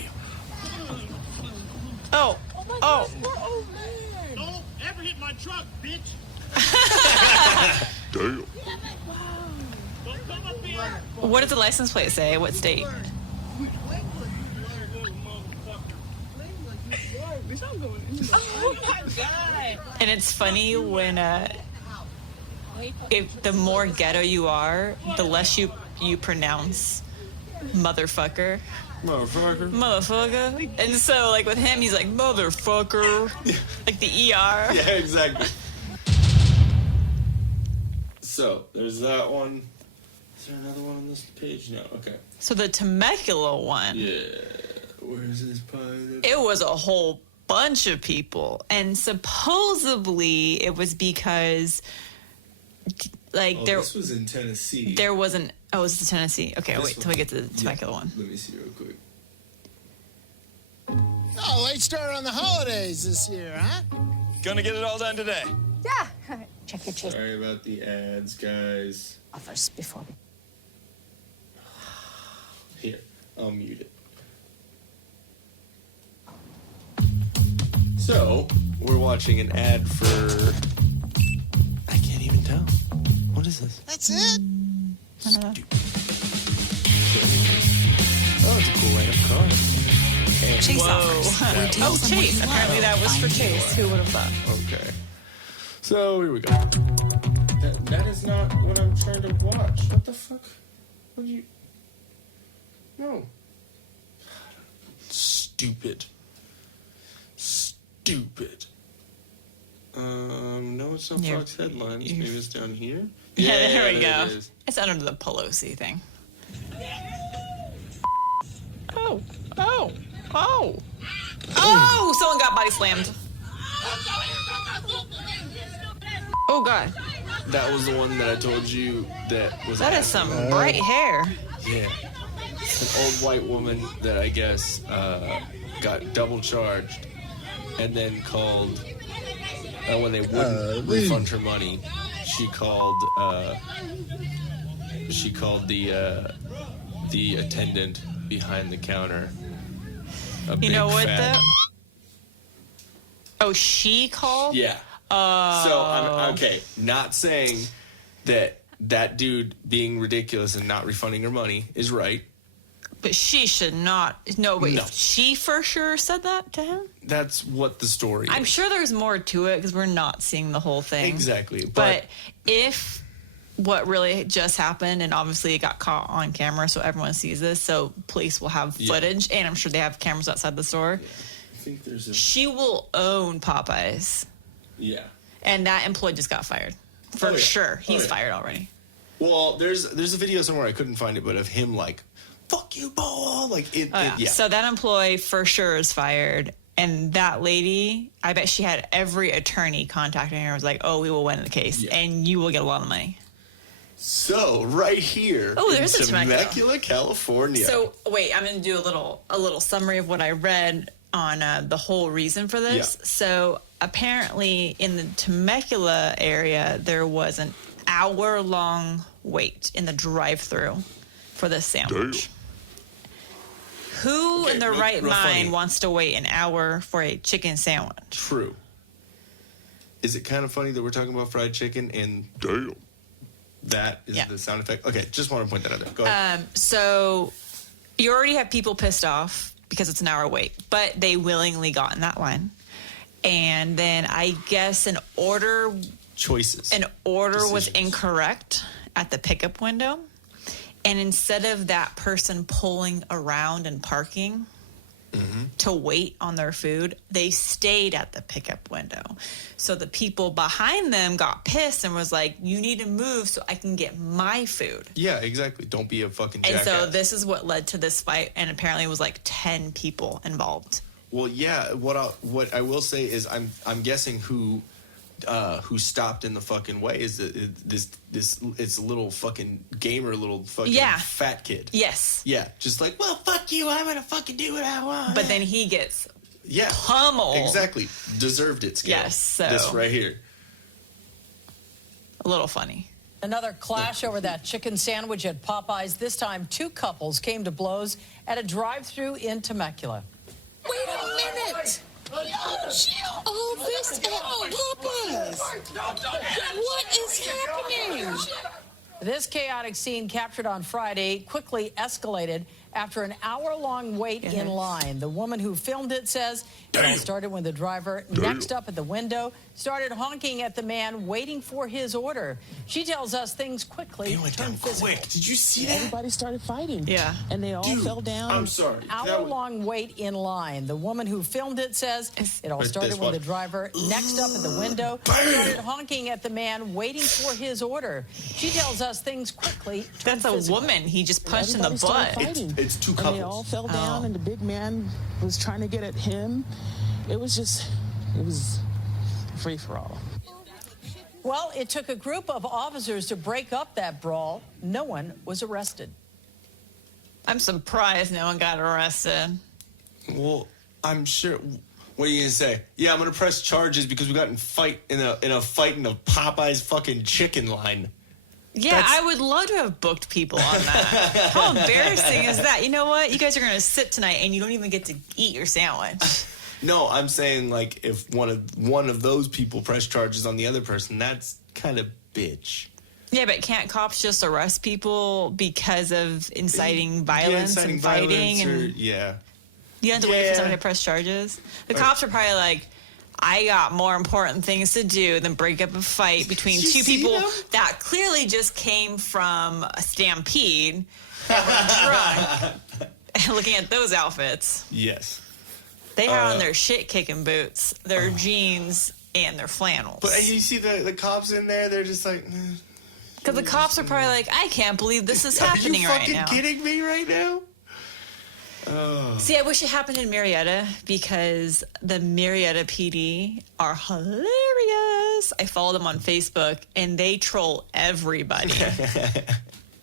Oh. Poor old man. Don't ever hit my truck, bitch. Damn. Don't come up here. What does the license plate say? What state? Oh my God. And it's funny when if the more ghetto you are, the less you pronounce motherfucker. Motherfucker. And so like with him, he's like motherfucker. Like the ER. Yeah, exactly. So there's that one. Is there another one on this page? No. Okay. So the Temecula one, Yeah. Where's this pie? it was a whole bunch of people. And supposedly it was because like This was in Tennessee. there wasn't. Oh, it's the Tennessee. Okay, This wait till one. we get to the Temecula one. Let me see real quick. Oh, late start on the holidays this year, huh? Gonna get it all done today. Yeah. Check your chase Sorry about the ads, guys. offers before we. Here, I'll mute it. So, we're watching an ad for. I can't even tell. What is this? That's it? I don't know. Oh, it's a cool light up car. Chase offers. Oh, Chase. Apparently that was for Chase. Who would have thought? Okay. So here we go. That is not what I'm trying to watch. What the fuck? What did you? No. Stupid. No, it's not Fox headlines. Maybe it's down here. Yeah, there we go. It is. It's under the Pelosi thing. Oh. Oh! Someone got body slammed. Oh God. That was the one that I told you that was. That is some bright hair. Yeah. An old white woman that I guess got double charged, and then called when they wouldn't refund her money. She called the attendant behind the counter. You know what though? Oh, she called? Yeah. So I'm okay. Not saying that dude being ridiculous and not refunding her money is right. But she should not. No, wait. No. She for sure said that to him? That's what the story is. I'm sure there's more to it because we're not seeing the whole thing. Exactly. But if what really just happened, and obviously it got caught on camera, so everyone sees this, so police will have footage, and I'm sure they have cameras outside the store. Yeah. I think there's She will own Popeyes. Yeah. And that employee just got fired. For sure. He's fired already. Well, there's a video somewhere, I couldn't find it, but of him like, fuck you, boy. Like, yeah. So that employee for sure is fired. And that lady, I bet she had every attorney contacting her and was like, oh, we will win the case. Yeah. And you will get a lot of money. So, right here there's in a Temecula, California. So, wait, I'm going to do a little summary of what I read on the whole reason for this. Yeah. So, apparently in the Temecula area, there was an hour-long wait in the drive-thru for this sandwich. Damn. Who in their right mind wants to wait an hour for a chicken sandwich? True. Is it kind of funny that we're talking about fried chicken and Damn. that is the sound effect? Okay, just want to point that out there. Go ahead. So you already have people pissed off because it's an hour wait, but they willingly got in that line. And then I guess an order was incorrect at the pickup window. And instead of that person pulling around and parking to wait on their food, they stayed at the pickup window. So the people behind them got pissed and was like, you need to move so I can get my food. Yeah, exactly. Don't be a fucking jackass. And so this is what led to this fight, and apparently it was like 10 people involved. Well, yeah, what I will say is I'm guessing who stopped in the fucking way is it's a little fucking gamer, little fucking fat kid. Yes. Yeah, just like, well, fuck you, I'm gonna fucking do what I want. But then he gets pummeled. Exactly. Deserved it, Scale. Yes, so this right here. A little funny. Another clash over that chicken sandwich at Popeyes. This time, two couples came to blows at a drive-thru in Temecula. Wait a minute! Oh, this at Popeyes! What is happening? This chaotic scene captured on Friday quickly escalated after an hour-long wait in line. The woman who filmed it says it all started when the driver, next up at the window, started honking at the man waiting for his order. She tells us things quickly turned physical. Quick. Did you see that? Everybody started fighting. Yeah. And they all fell down. I'm sorry. Hour-long wait in line. The woman who filmed it says it all started when the driver, next up at the window, started honking at the man waiting for his order. She tells us things quickly turned That's physical. a woman he just punched in the butt. It's two couples. And they all fell down, and the big man was trying to get at him. It was free-for-all. Well, it took a group of officers to break up that brawl. No one was arrested. I'm surprised no one got arrested. Well, I'm sure. What are you gonna say? Yeah, I'm gonna press charges because we got in a fight in the Popeyes fucking chicken line. Yeah, I would love to have booked people on that. How embarrassing is that? You know what? You guys are going to sit tonight and you don't even get to eat your sandwich. No, I'm saying like if one of those people press charges on the other person, that's kind of bitch. Yeah, but can't cops just arrest people because of inciting violence and fighting? You have You have to wait for somebody to press charges. The cops are probably like, I got more important things to do than break up a fight between two people that clearly just came from a stampede and were drunk. And looking at those outfits. Yes. They had on their shit-kicking boots, their jeans, and their flannels. But you see the cops in there, they're just like... Because the cops are probably like, I can't believe this is happening right now. Are you fucking kidding me right now? See, I wish it happened in Marietta because the Marietta PD are hilarious. I follow them on Facebook, and they troll everybody.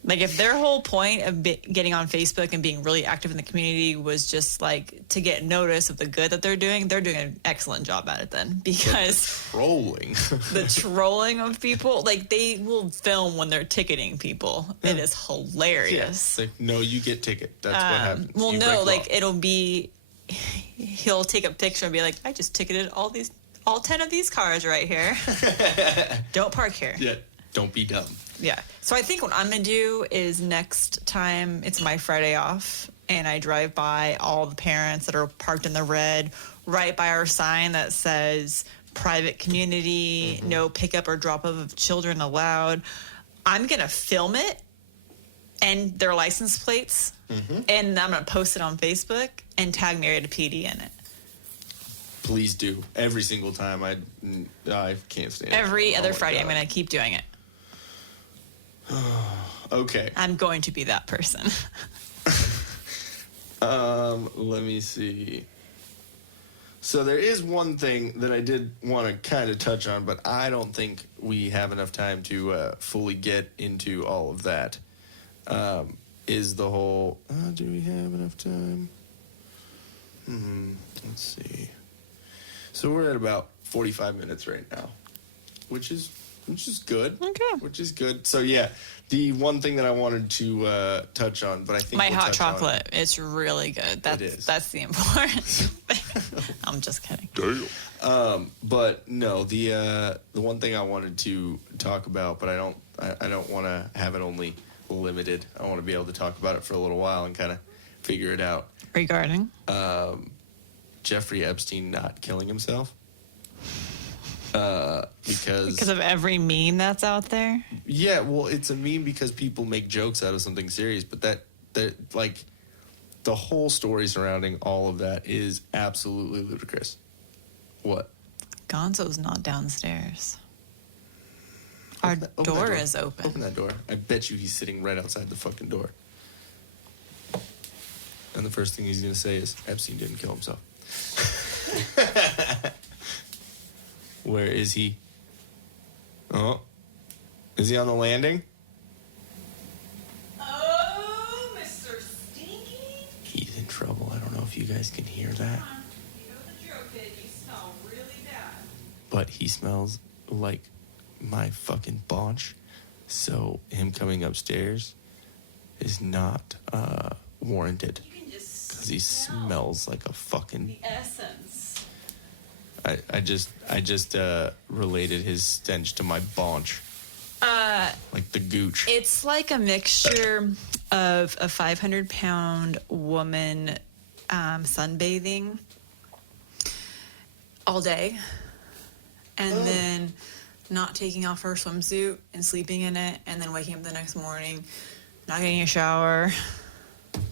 Like, if their whole point of getting on Facebook and being really active in the community was just, like, to get notice of the good that they're doing an excellent job at it then. Because the trolling of people, like, they will film when they're ticketing people. Yeah. It is hilarious. Yeah. Like, no, you get ticket. That's what happens. Well, no, like, it'll be, he'll take a picture and be like, I just ticketed all 10 of these cars right here. Don't park here. Yeah, don't be dumb. Yeah. So I think what I'm going to do is next time it's my Friday off and I drive by all the parents that are parked in the red right by our sign that says private community, no pickup or drop off of children allowed. I'm going to film it and their license plates and I'm going to post it on Facebook and tag Marietta PD in it. Please do. Every single time. I can't stand it. Every other Friday I'm going to keep doing it. Okay. I'm going to be that person. Let me see. So there is one thing that I did want to kind of touch on, but I don't think we have enough time to fully get into all of that. Is the whole... do we have enough time? Let's see. So we're at about 45 minutes right now, which is good. Okay. Which is good. So, yeah, the one thing that I wanted to touch on, but I think my hot chocolate, it's really good. It is. That's the important thing. I'm just kidding. Damn. But no, the one thing I wanted to talk about, but I don't want to have it only limited. I want to be able to talk about it for a little while and kind of figure it out. Regarding? Jeffrey Epstein not killing himself. Because of every meme that's out there. Yeah, well, it's a meme because people make jokes out of something serious, but that like the whole story surrounding all of that is absolutely ludicrous. What? Gonzo's not downstairs. Our door is open. Open that door. I bet you he's sitting right outside the fucking door. And the first thing he's going to say is, Epstein didn't kill himself. Where is he? Oh. Is he on the landing? Oh, Mr. Stinky. He's in trouble. I don't know if you guys can hear that. You know the joke is you smell really bad. But he smells like my fucking bonch. So him coming upstairs is not warranted. Because he smells like a fucking... The essence. I just related his stench to my bonch. Like the gooch. It's like a mixture of a 500-pound woman sunbathing all day and then not taking off her swimsuit and sleeping in it and then waking up the next morning, not getting a shower,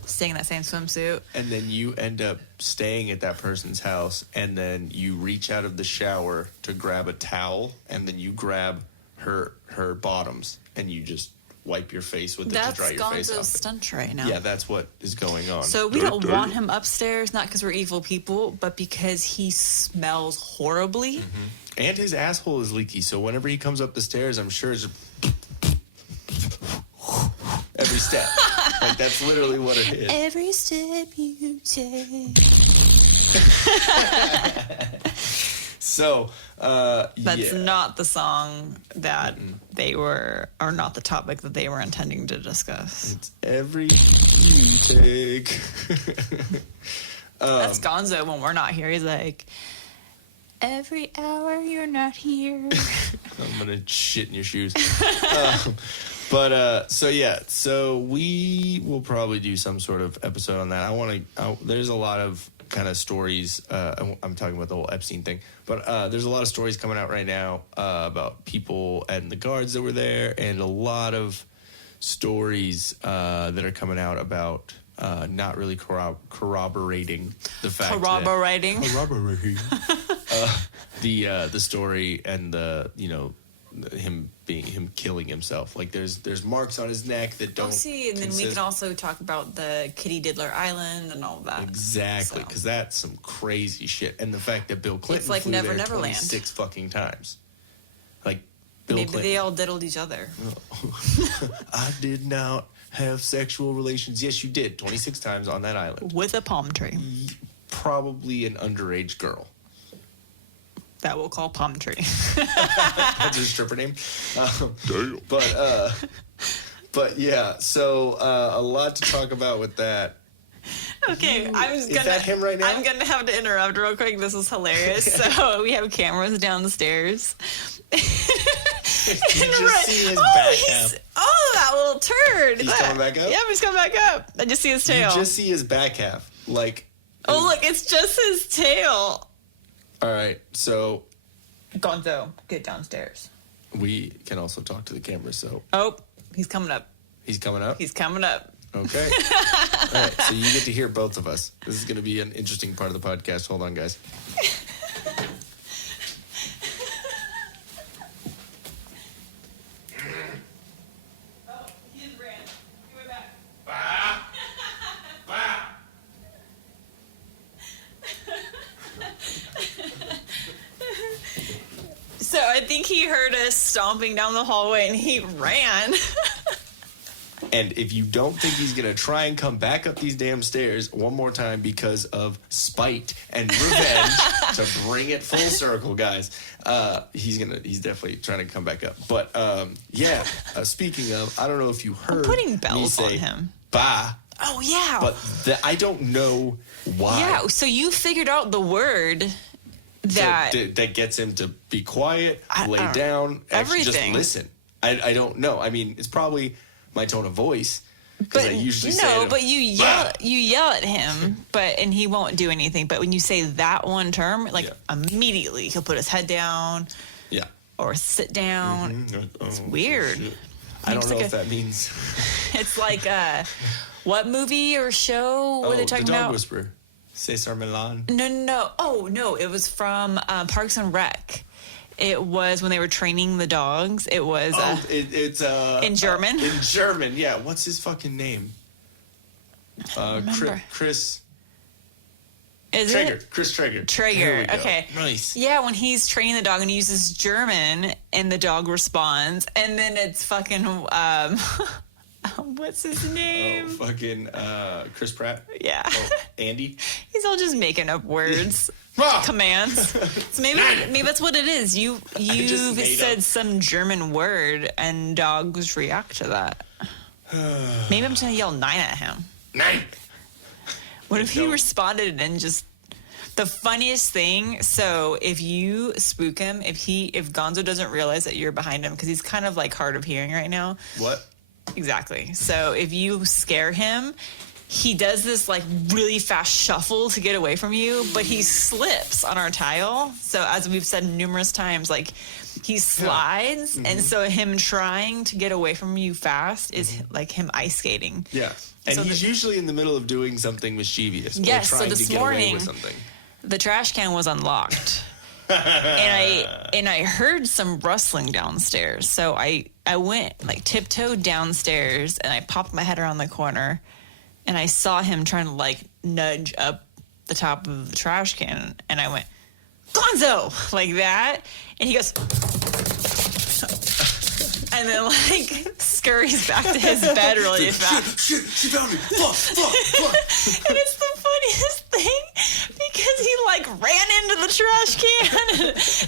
staying in that same swimsuit. And then you end up staying at that person's house and then you reach out of the shower to grab a towel and then you grab her bottoms and you just wipe your face with it to dry your face off. That's Gonzo's stench right now. Yeah, that's what is going on. So we don't want him upstairs, not because we're evil people, but because he smells horribly. Mm-hmm. And his asshole is leaky, so whenever he comes up the stairs, I'm sure it's every step. Like, that's literally what it is. Every step you take. So, that's not the song that they were, or not the topic that they were intending to discuss. It's every you take. That's Gonzo when we're not here. He's like, every hour you're not here. I'm gonna shit in your shoes. So we will probably do some sort of episode on that. There's a lot of kind of stories. I'm talking about the whole Epstein thing, but there's a lot of stories coming out right now about people and the guards that were there, and a lot of stories that are coming out about not really corroborating the fact Corroborating. the story and the him killing himself. Like there's marks on his neck that don't. And then we can also talk about the Kitty Diddler Island and all of that. Exactly, because that's some crazy shit, and the fact that Bill Clinton like flew Never there Neverland. 26 fucking times. Like Bill Maybe Clinton. they all diddled each other. I did not have sexual relations. Yes, you did. 26 times on that island. With a palm tree. Probably an underage girl. That we'll call Palm Tree. That's her stripper name. Damn. But yeah, so a lot to talk about with that. Okay, Is that him right now? I'm gonna have to interrupt real quick. This is hilarious. So we have cameras downstairs. You just see his back half. Oh, that little turd. He's coming back up? Yeah, he's coming back up. I just see his tail. You just see his back half. Like. Oh, look, it's just his tail. All right, so. Gonzo, get downstairs. We can also talk to the camera, so. Oh, he's coming up. He's coming up? He's coming up. Okay. All right, so you get to hear both of us. This is going to be an interesting part of the podcast. Hold on, guys. Oh, he just ran. He went back. So I think he heard us stomping down the hallway and he ran. And if you don't think he's going to try and come back up these damn stairs one more time because of spite and revenge to bring it full circle, guys, he's definitely trying to come back up. But yeah, speaking of, I don't know if you heard I'm putting me bells say on him. Bah. Oh, yeah. But I don't know why. Yeah, so you figured out the word that gets him to be quiet, lay down, actually just everything. listen. I don't know. I mean, it's probably my tone of voice, because I usually say to him, but you yell at him, and he won't do anything. But when you say that one term, immediately he'll put his head down, or sit down. Mm-hmm. It's weird. Shit. I don't know if that means. It's like what movie or show were they talking The Dog about? Whisperer, Cesar Millan. No. Oh no, it was from Parks and Rec. It was when they were training the dogs. It was it's in German. In German, yeah. What's his fucking name? Chris. Is Traeger. it? Chris Traeger. Traeger. Okay. Nice. Yeah, when he's training the dog and he uses German and the dog responds, and then it's fucking what's his name? Oh, fucking Chris Pratt. Yeah. Oh, Andy. He's all just making up words. Commands. So maybe that's what it is. You've said some German word and dogs react to that. Maybe I'm just gonna yell 9 at him. 9. What if he responded and just the funniest thing? So if you spook him, if Gonzo doesn't realize that you're behind him, because he's kind of like hard of hearing right now. What? Exactly. So if you scare him, he does this like really fast shuffle to get away from you, but he slips on our tile. So as we've said numerous times, like he slides, and so him trying to get away from you fast is like him ice skating. Yeah. And So he's usually in the middle of doing something mischievous. Yes, or so trying this to get away morning, with something. the trash can was unlocked. and I heard some rustling downstairs. So I went like tiptoed downstairs and I popped my head around the corner and I saw him trying to like nudge up the top of the trash can, and I went, Gonzo, like that. And he goes, and then like scurries back to his bed really fast. Shit, she found me. Fuck. And it's the funniest thing because he like ran into the trash can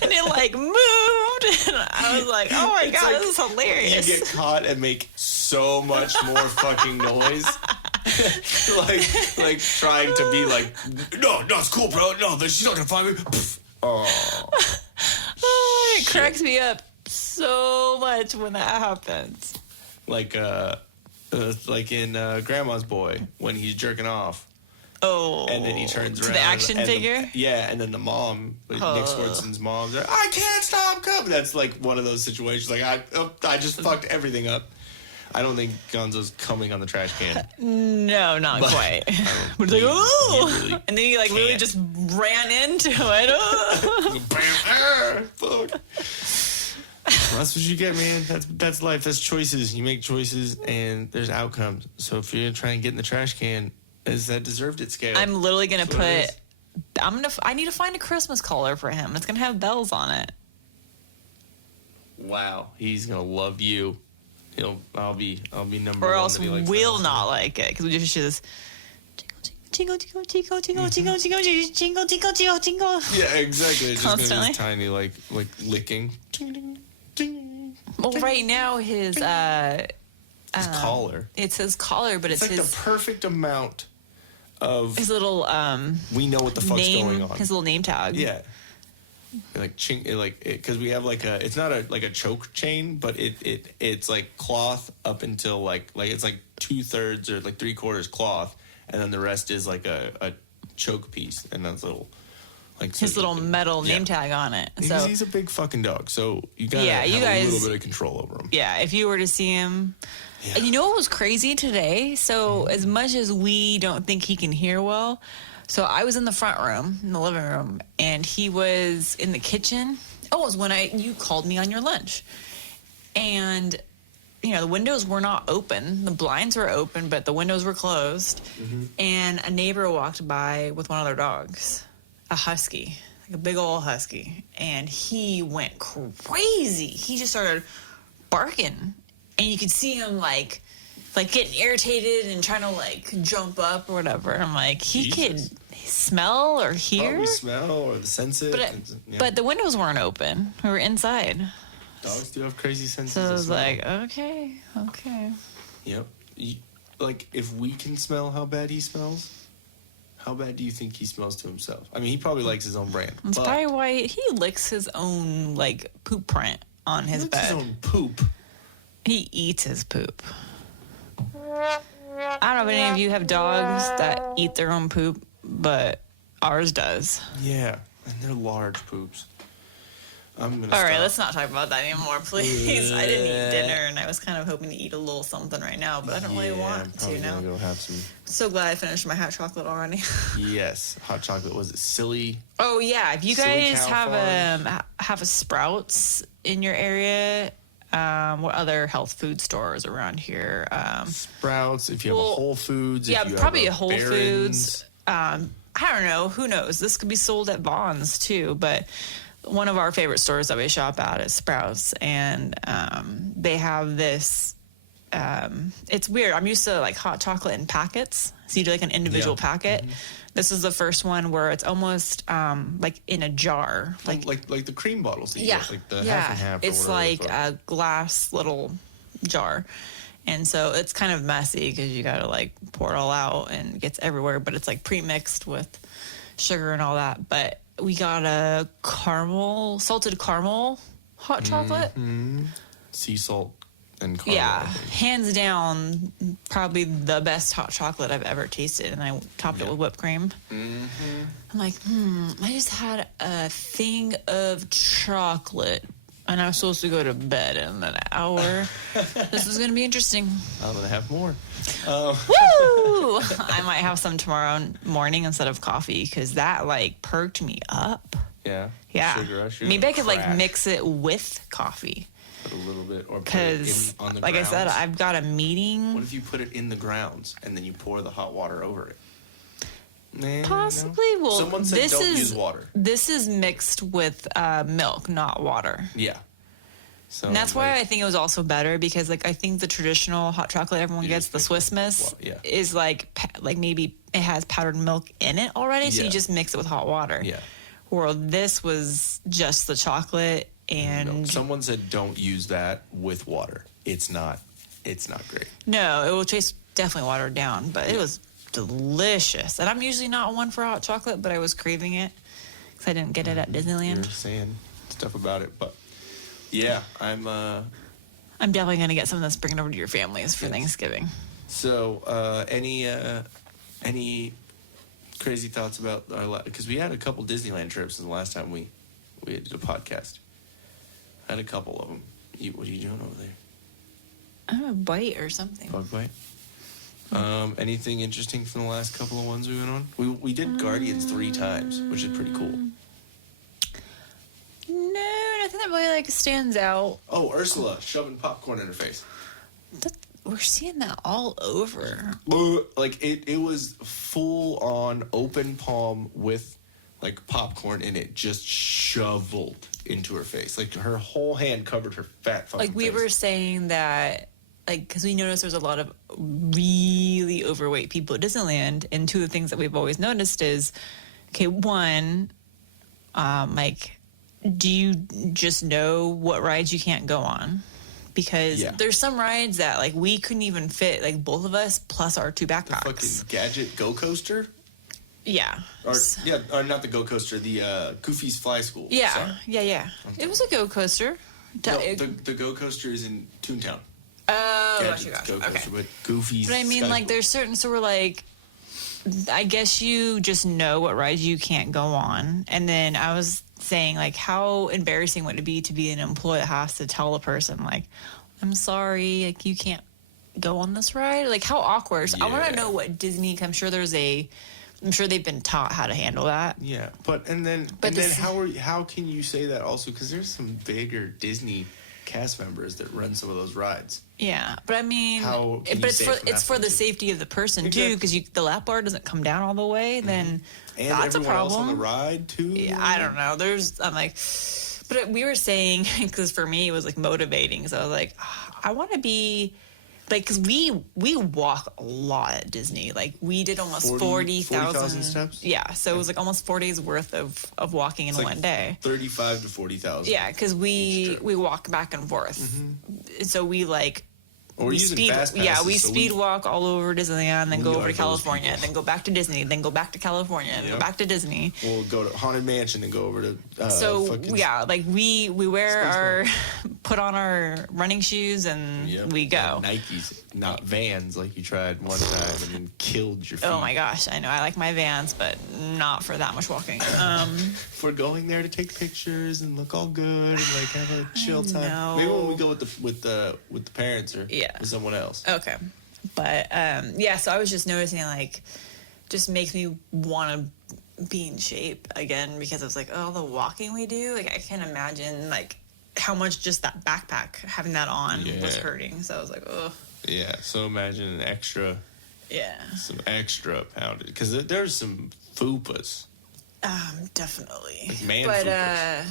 and it like moved. And I was like, oh my God, like this is hilarious. You get caught and make so much more fucking noise. like trying to be like, no, it's cool, bro. No, she's not gonna find me. Oh, it cracks me up so much when that happens. like in Grandma's Boy when he's jerking off. Oh. And then he turns around. The action figure? And then the mom, Nick Swartzen's mom's like, I can't stop coming. That's like one of those situations. Like, I just fucked everything up. I don't think Gonzo's coming on the trash can. No, not quite. But it's like, ooh! And then he like really just ran into it. Fuck. Well, that's what you get, man. That's life. That's choices. You make choices, and there's outcomes. So if you're gonna try and get in the trash can, is that deserved it scale? I'm literally gonna put. I need to find a Christmas collar for him. It's gonna have bells on it. Wow, he's gonna love you. I'll be number or one. Or else we'll not like it because we just jingle, jingle, jingle, jingle, jingle, jingle, jingle, jingle, jingle, jingle, jingle. Yeah, exactly. It's just gonna be Constantly. this tiny like licking. Well, right now his collar. It's his collar, but it's like his the perfect amount of his little we know what the fuck's going on. His little name tag. Yeah. Because we have it's not a choke chain, but it's like cloth up until like it's like 2/3 or like 3/4 cloth, and then the rest is like a choke piece, and that's little his little metal name tag on it. Because so he's a big fucking dog, so you gotta have a little bit of control over him. Yeah, if you were to see him. And you know what was crazy today? So as much as we don't think he can hear well, so I was in the front room, in the living room, and he was in the kitchen. Oh, it was when you called me on your lunch. And, the windows were not open. The blinds were open, but the windows were closed. Mm-hmm. And a neighbor walked by with one of their dogs, a husky, like a big old husky. And he went crazy. He just started barking. And you could see him like getting irritated and trying to jump up or whatever. I'm like, he could smell or hear. Probably smell or sense it. But the windows weren't open. We were inside. Dogs do have crazy senses. So I was like, okay. Yep. If we can smell how bad he smells, how bad do you think he smells to himself? I mean, he probably likes his own brand. That's probably why he licks his own poop print on his bed. His own poop. He eats his poop. I don't know if any of you have dogs that eat their own poop, but ours does. Yeah, and they're large poops. All right, let's not talk about that anymore, please. I didn't eat dinner, and I was kind of hoping to eat a little something right now, but I don't really want to now. Go have some. So glad I finished my hot chocolate already. Yes, hot chocolate. Was it Silly? Oh yeah, if you guys have a Sprouts in your area. What other health food stores around here? Sprouts. If you have a Whole Foods. Yeah, if you probably have a Whole Foods. I don't know. Who knows? This could be sold at Vons too. But one of our favorite stores that we shop at is Sprouts, and they have this. It's weird. I'm used to hot chocolate in packets. So you do an individual packet. Mm-hmm. This is the first one where it's almost in a jar, like the cream bottles. That you get, the half and half. It's like a glass little jar, and so it's kind of messy because you got to pour it all out and it gets everywhere. But it's pre-mixed with sugar and all that. But we got a salted caramel hot chocolate. Mm-hmm. Sea salt. And caramel, yeah, hands down, probably the best hot chocolate I've ever tasted, and I topped it with whipped cream. Mm-hmm. I'm like, I just had a thing of chocolate, and I'm supposed to go to bed in an hour. This is going to be interesting. I'm going to have more. Woo! I might have some tomorrow morning instead of coffee, because that perked me up. Yeah. Yeah. Maybe I could mix it with coffee. Put a little bit, or put it on the grounds. I said, I've got a meeting. What if you put it in the grounds and then you pour the hot water over it? Possibly. No. Well, someone said don't use water. This is mixed with milk, not water. Yeah. So and that's why I think it was also better, because I think the traditional hot chocolate everyone gets, the Swiss Miss, is maybe it has powdered milk in it already, so you just mix it with hot water. Yeah. Or this was just the chocolate. And someone said don't use that with water. It's not great. No, it will taste definitely watered down, but it was delicious. And I'm usually not one for hot chocolate, but I was craving it because I didn't get it at Disneyland. You're saying stuff about it, but yeah, I'm definitely gonna get some of this, bring it over to your families for Thanksgiving. So any crazy thoughts about our because we had a couple Disneyland trips in the last time we did a podcast. I had a couple of them. What are you doing over there? I have a bite or something. Bug bite. Anything interesting from the last couple of ones we went on? We did Guardians 3 times, which is pretty cool. No, nothing that really like stands out. Oh, Ursula shoving popcorn in her face. We're seeing that all over. Like it was full on open palm with like popcorn in it, just shoveled into her face. Like her whole hand covered her fat fucking Like we face. were saying that, like, because we noticed there's a lot of really overweight people at Disneyland, and two of the things that we've always noticed is, okay, one, like, do you just know what rides you can't go on? Because there's some rides that, like, we couldn't even fit, like, both of us plus our 2 backpacks. The fucking Gadget Go Coaster? Yeah. Or not the Go Coaster, the Goofy's Fly School. Yeah, Sorry. yeah. It was a Go Coaster. No, the Go Coaster is in Toontown. Oh, Gadget's gosh. Go Coaster, Okay. but Goofy's But I mean, Sky like, School. there's certain, so we're like, I guess you just know what rides you can't go on. And then I was saying, like, how embarrassing would it be to be an employee that has to tell a person, like, I'm sorry, like, you can't go on this ride? Like, how awkward. So I want to know what Disney, I'm sure they've been taught how to handle that. Yeah, and then how can you say that also? Because there's some bigger Disney cast members that run some of those rides. Yeah, but I mean, it's for the safety of the person too, because the lap bar doesn't come down all the way. Then and that's a everyone else problem. on the ride too. Yeah, I don't know. I'm like, but we were saying, because for me it was like motivating. So I was like, I want to be. Like, because we walk a lot at Disney. Like, we did almost 40,000 steps? Yeah, so it was like almost 4 days worth of walking in one day. 35 to 40,000. Yeah, because we walk back and forth. Mm-hmm. So we like... Or we using fast passes, yeah, we speed walk all over Disneyland, then go over to California, then go back to Disney, then go back to California, and go back to Disney. We'll go to Haunted Mansion and go over to like we wear put on our running shoes and we go. Nikes, not Vans like you tried one time and then killed your feet. Oh my gosh, I know. I like my Vans, but not for that much walking. For going there to take pictures and look all good and like have a chill time. know. Maybe when we go with the parents or with someone else. Okay. But so I was just noticing, like, just makes me want to be in shape again, because I was like, oh, the walking we do, like, I can't imagine like how much just that backpack, having that on, was hurting. So I was like, oh. Yeah, so imagine some extra poundage, because there's some fupas. Definitely. Like man but fupas.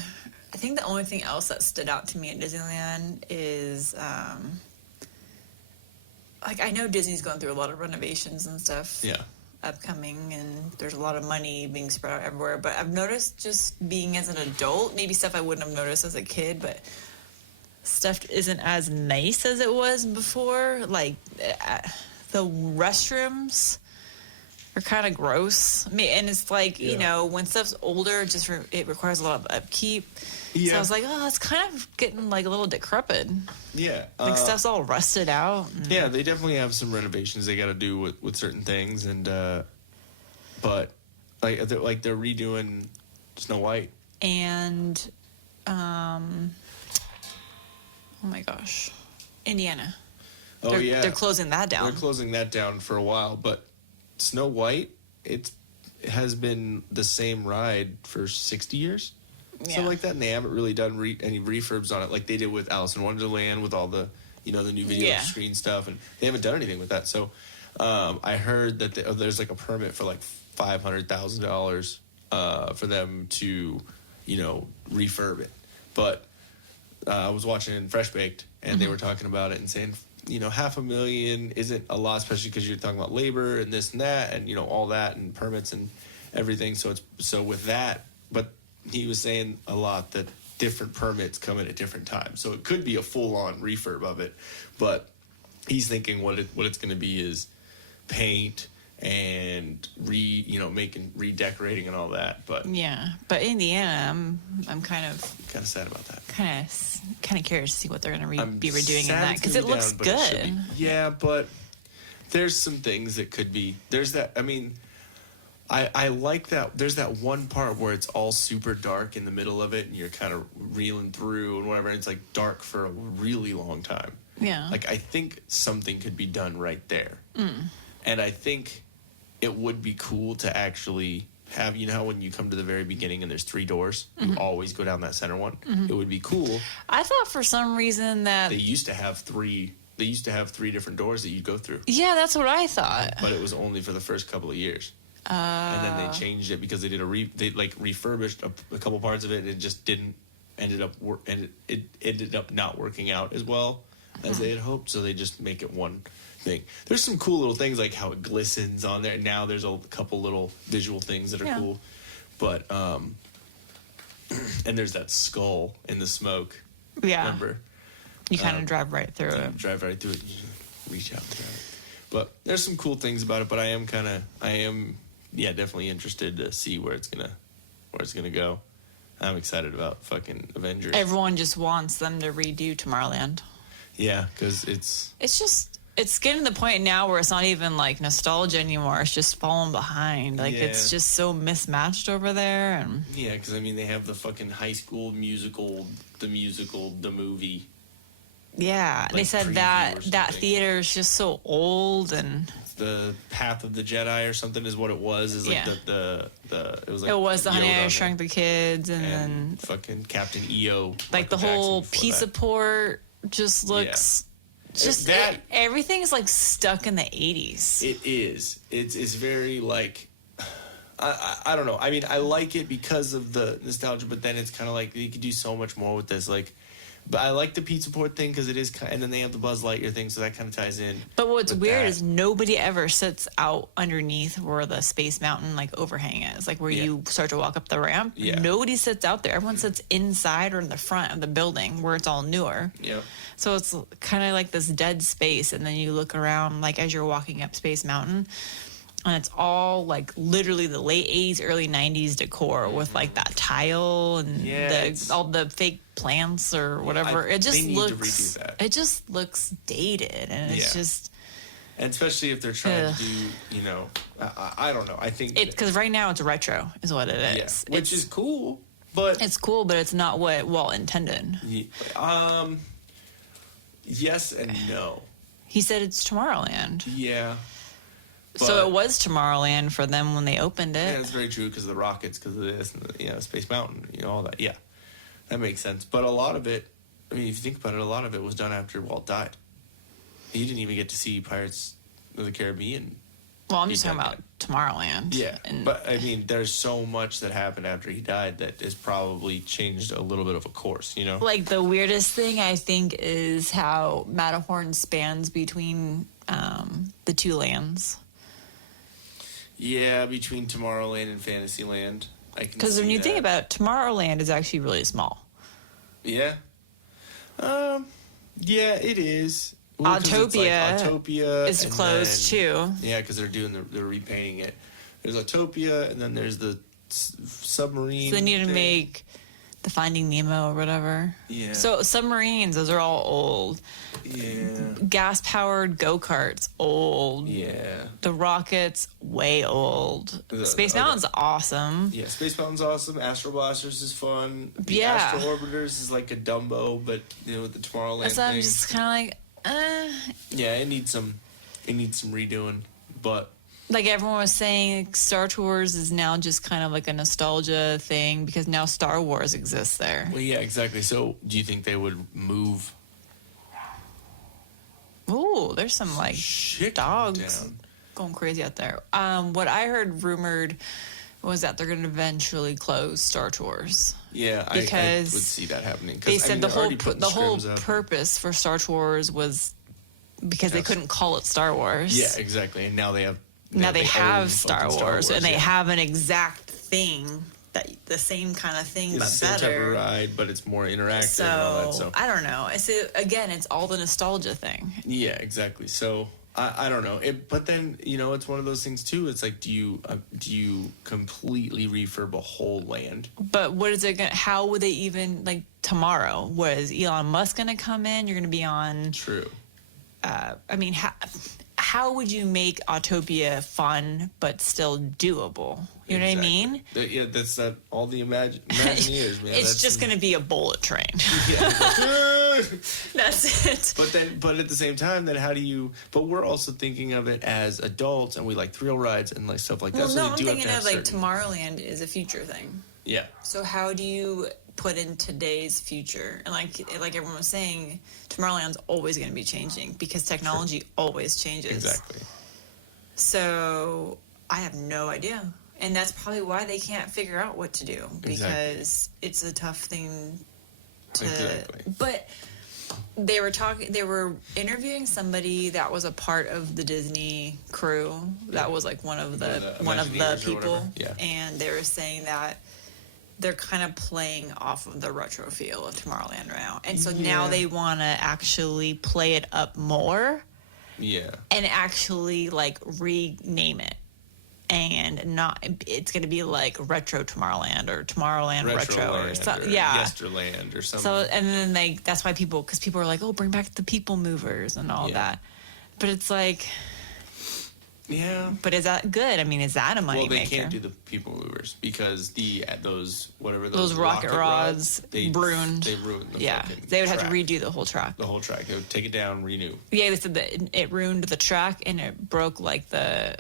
I think the only thing else that stood out to me at Disneyland is like, I know Disney's going through a lot of renovations and stuff. Yeah. Upcoming, and there's a lot of money being spread out everywhere. But I've noticed, just being as an adult, maybe stuff I wouldn't have noticed as a kid, but stuff isn't as nice as it was before. Like, the restrooms are kind of gross. I mean, and it's like, you know, when stuff's older, it requires a lot of upkeep. Yeah. So I was like, oh, it's kind of getting like a little decrepit. Yeah. Like, stuff's all rusted out. Yeah, they definitely have some renovations they got to do with certain things, and but like they're redoing Snow White. And oh my gosh, Indiana. Oh, they're closing that down. They're closing that down for a while, but Snow White, it has been the same ride for 60 years. Yeah. So like that, and they haven't really done any refurbs on it like they did with Alice in Wonderland with all the, the new video screen stuff, and they haven't done anything with that. So I heard that there's like a permit for like $500,000 for them to, refurb it. But I was watching Fresh Baked, and they were talking about it and saying, $500,000 isn't a lot, especially because you're talking about labor and this and that, and all that, and permits and everything. So with that, but he was saying a lot that different permits come in at different times. So it could be a full-on refurb of it, but he's thinking what it's going to be is paint and redecorating and all that. But but Indiana, I'm kind of sad about that. Kind of curious to see what they're going to be redoing in that, because it looks good. But there's some things that could be. There's that. I mean, I like that. There's that one part where it's all super dark in the middle of it, and you're kind of reeling through and whatever. And it's like dark for a really long time. Yeah. Like I think something could be done right there. And I think it would be cool to actually have, you know how when you come to the very beginning and there's 3 doors, you always go down that center one. It would be cool. I thought for some reason that They used to have 3 different doors that you'd go through. yeah, that's what I thought. But it was only for the first couple of years. And then they changed it because they did they refurbished a couple parts of it, and it just it ended up not working out as well as they had hoped. So they just make it one thing. There's some cool little things like how it glistens on there. Now there's a couple little visual things that are cool, but and there's that skull in the smoke. Yeah. Remember? You kind of drive right through it. Drive right through it. And you reach out and grab it. But there's some cool things about it. But I am definitely interested to see where it's gonna go. I'm excited about fucking Avengers. Everyone just wants them to redo Tomorrowland. Yeah, because it's getting to the point now where it's not even like nostalgia anymore. It's just falling behind. Like it's just so mismatched over there. And yeah, because I mean they have the fucking High School Musical, the movie. Yeah, Like they said preview that or something. that theater is just so old and. The Path of the Jedi or something is what it was. Is like the it was like it was the Honey Yoda I on Shrunk the Kids and then fucking Captain EO. like the Michael whole Jackson before pizza that. port just looks just That- everything's like stuck in the 80s. It is. It's very like I don't know. I mean, I like it because of the nostalgia, but then it's kind of like you could do so much more with this. Like, but I like the pizza port thing because it is, and then they have the Buzz Lightyear thing, so that kind of ties in. But what's with weird that. is nobody ever sits out underneath where the Space Mountain like overhang is, like where you start to walk up the ramp. Yeah. Nobody sits out there. Everyone sits inside or in the front of the building where it's all newer. Yeah. So it's kind of like this dead space, and then you look around like as you're walking up Space Mountain, and it's all like literally the late 80s, early 90s decor with like that tile and all the fake plants or whatever. It just they need looks. to redo that. It just looks dated, and it's just. And especially if they're trying to do, you know, I don't know. I think Because right now it's retro, is what it is. which is cool, but it's cool, but it's not what Walt intended. Yes and no. He said it's Tomorrowland. Yeah. So it was Tomorrowland for them when they opened it. Yeah, that's very true because of the rockets, because of this, and the, Space Mountain, all that. Yeah, that makes sense. But a lot of it, I mean, if you think about it, a lot of it was done after Walt died. You didn't even get to see Pirates of the Caribbean. Well, I'm just talking about Tomorrowland. Yeah, but I mean, there's so much that happened after he died that has probably changed a little bit of a course, Like the weirdest thing I think is how Matterhorn spans between the two lands. Yeah, between Tomorrowland and Fantasyland. Because when you think about it, Tomorrowland is actually really small. Yeah. Yeah, it is. Well, Autopia is and closed too. Yeah, because they're repainting it. There's Autopia, and then there's the submarine. So they need to thing. make the Finding Nemo or whatever. Yeah. So submarines, those are all old. Yeah. Gas-powered go-karts, old. Yeah. The rockets, way old. Space Mountain's awesome. Yeah, Space Mountain's awesome. Astro Blasters is fun. The Yeah. Astro Orbiters is like a Dumbo, but with the Tomorrowland So thing. I'm just kind of like, Yeah, it needs some redoing, but. Like everyone was saying, Star Tours is now just kind of like a nostalgia thing because now Star Wars exists there. Well, yeah, exactly. So, do you think they would move? Ooh, there's some like dogs going crazy out there. What I heard rumored was that they're going to eventually close Star Tours. Yeah, I would see that happening. They said the whole purpose for Star Tours was because they couldn't call it Star Wars. Yeah, exactly. And now they have. Now they have own Star fucking Wars, and they yeah. have an exact thing the same kind of thing, It's but the same type of better. ride, but it's more interactive and all that. So I don't know. It's all the nostalgia thing. Yeah, exactly. So I don't know. But then it's one of those things too. It's like, do you completely refurb a whole land? But what is it going? How would they even tomorrow? Was Elon Musk going to come in? You're going to be on. True. I mean, how would you make Autopia fun but still doable? You know what I mean? Yeah, that's all the Imagineers, man. It's just going to be a bullet train. That's it. But at the same time, then how do you? But we're also thinking of it as adults, and we like thrill rides and like stuff like that. Well, so no, they I'm do thinking have of to like Tomorrowland is a future thing. Yeah. So how do you put in today's future? And like everyone was saying, Tomorrowland's always going to be changing because technology always changes. Exactly. So I have no idea. And that's probably why they can't figure out what to do because it's a tough thing to. Exactly. But they were interviewing somebody that was a part of the Disney crew. That was like one of the people. Yeah. And they were saying that they're kind of playing off of the retro feel of Tomorrowland now. And so now they want to actually play it up more. Yeah. And actually like rename it. And it's going to be like Retro Tomorrowland or Tomorrowland Retro or something. Yeah. Yesterland or something. So, and then that's why people are like, oh, bring back the people movers and all that. But it's like, yeah. But is that good? I mean, is that a money maker? Well, they can't do the people movers because those rocket rods they ruined. They ruined the fucking they would track. have to redo the whole track. The whole track. They would take it down, renew. Yeah, they said that it ruined the track and it broke like the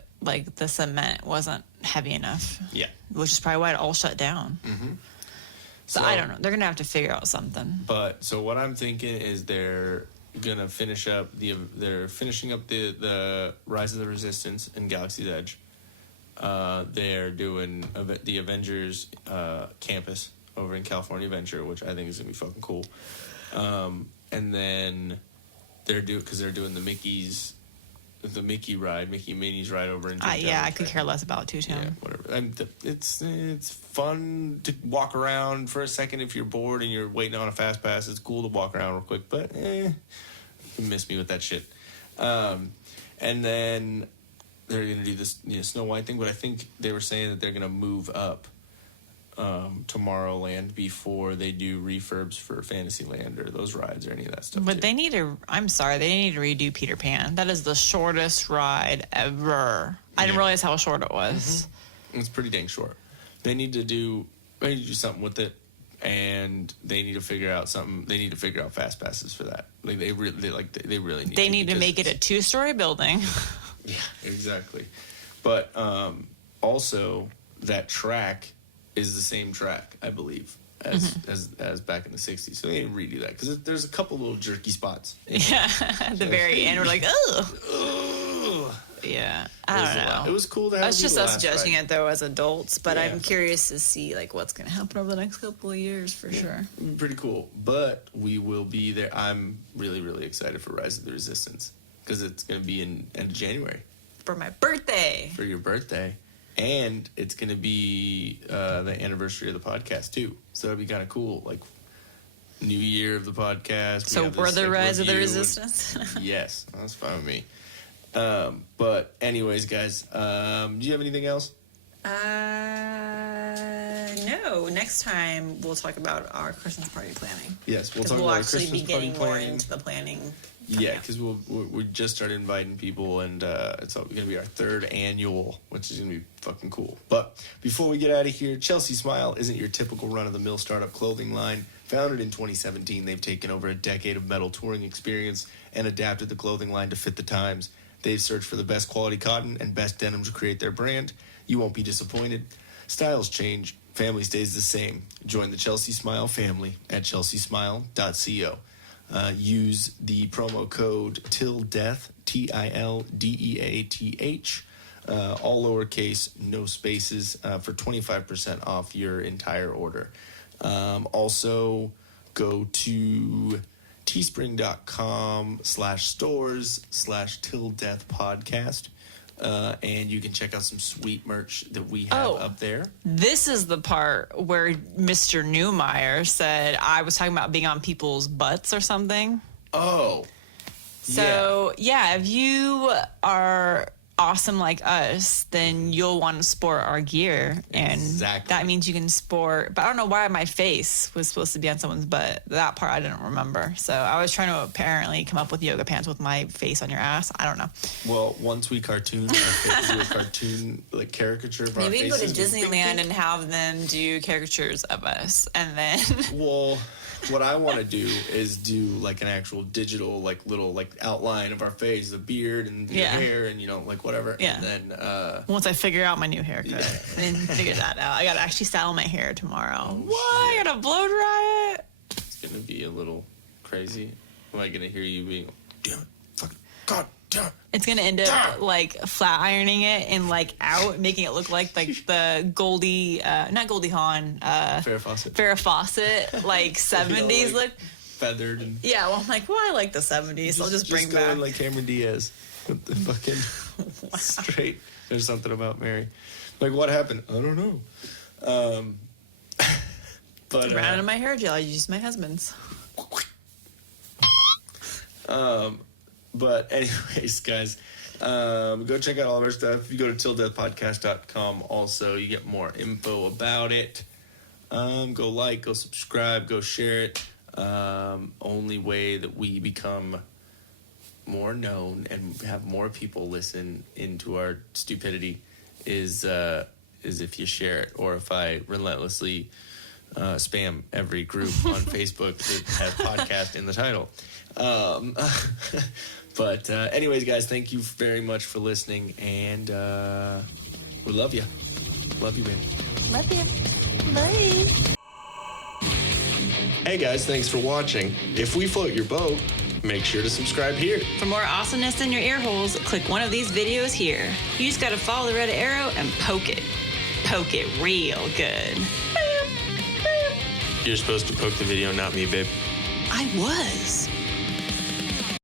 cement wasn't heavy enough. Yeah. Which is probably why it all shut down. Mm-hmm. So I don't know. They're gonna have to figure out something. But so what I'm thinking is they're gonna finish up they're finishing up the Rise of the Resistance and Galaxy's Edge. They're doing the Avengers campus over in California Adventure, which I think is gonna be fucking cool. And then they're doing the Mickey ride, Mickey Minnie's ride over in I could care less about it too, Tim. Yeah, whatever. It's fun to walk around for a second if you're bored and you're waiting on a fast pass. It's cool to walk around real quick, but you miss me with that shit. And then they're gonna do this Snow White thing, but I think they were saying that they're gonna move up Tomorrowland before they do refurbs for Fantasyland or those rides or any of that stuff. But they need to redo Peter Pan. That is the shortest ride ever. I didn't realize how short it was. Mm-hmm. It's pretty dang short. They need to do something with it, and they need to figure out something. They need to figure out fast passes for that. Like they really need. They need to make it a 2-story building. Yeah, exactly. But also that track is the same track, I believe, as back in the 60s. So they didn't redo that because there's a couple little jerky spots. Yeah, at the very end, we're like, oh. Yeah, I don't know. It was cool to have. It's just us judging it though as adults, but I'm curious to see like what's going to happen over the next couple of years for sure. Pretty cool, but we will be there. I'm really, really excited for Rise of the Resistance because it's going to be in end of January for my birthday. For your birthday. And it's going to be the anniversary of the podcast, too. So it'll be kind of cool. Like, new year of the podcast. So we're the Rise of the Resistance? Yes. That's fine with me. But anyways, guys, do you have anything else? No. Next time, we'll talk about our Christmas party planning. Yes, we'll talk about our actually Christmas be getting party more planning. into the planning. Yeah, because we just started inviting people, and it's going to be our 3rd annual, which is going to be fucking cool. But before we get out of here, Chelsea Smile isn't your typical run-of-the-mill startup clothing line. Founded in 2017, they've taken over a decade of metal touring experience and adapted the clothing line to fit the times. They've searched for the best quality cotton and best denim to create their brand. You won't be disappointed. Styles change. Family stays the same. Join the Chelsea Smile family at chelseasmile.co. Use the promo code TILDEATH, TILDEATH, all lowercase, no spaces, for 25% off your entire order. Also, go to teespring.com/stores/TillDeathPodcast. And you can check out some sweet merch that we have up there. This is the part where Mr. Newmeyer said I was talking about being on people's butts or something. Oh. So, yeah, if you are awesome like us, then you'll want to sport our gear. And that means you can sport, but I don't know why my face was supposed to be on someone's butt. That part I didn't remember. So I was trying to apparently come up with yoga pants with my face on your ass. I don't know. Well, once we cartoon our face, do a cartoon like caricature of our maybe faces. go to Disneyland and have them do caricatures of us, and then well, what I want to do is do like an actual digital like little like outline of our face, the beard and the hair and like whatever. Yeah. And then once I figure out my new haircut, then figure that out. I gotta actually style my hair tomorrow. What? I gotta blow dry it. It's gonna be a little crazy. Am I gonna hear you being, damn it, fucking God damn it? It's gonna end up like flat ironing it and like out, making it look like the Goldie, not Goldie Hawn, Farrah Fawcett, like 70s look. Feathered and well, I'm like, I like the 70s. I'll just bring back like Cameron Diaz with the fucking straight. There's something about Mary. Like, what happened? I don't know. But ran out of my hair gel. I used my husband's. But anyways, guys, go check out all of our stuff. If you go to tilldeathpodcast.com, also, you get more info about it. Go like, go subscribe, go share it. Only way that we become more known and have more people listen into our stupidity is if you share it, or if I relentlessly spam every group on Facebook that has podcast in the title. But anyways, guys, thank you very much for listening, and we love you. Love you, man. Love you. Bye. Hey, guys, thanks for watching. If we float your boat, make sure to subscribe here. For more awesomeness in your ear holes, click one of these videos here. You just gotta follow the red arrow and poke it. Poke it real good. You're supposed to poke the video, not me, babe. I was.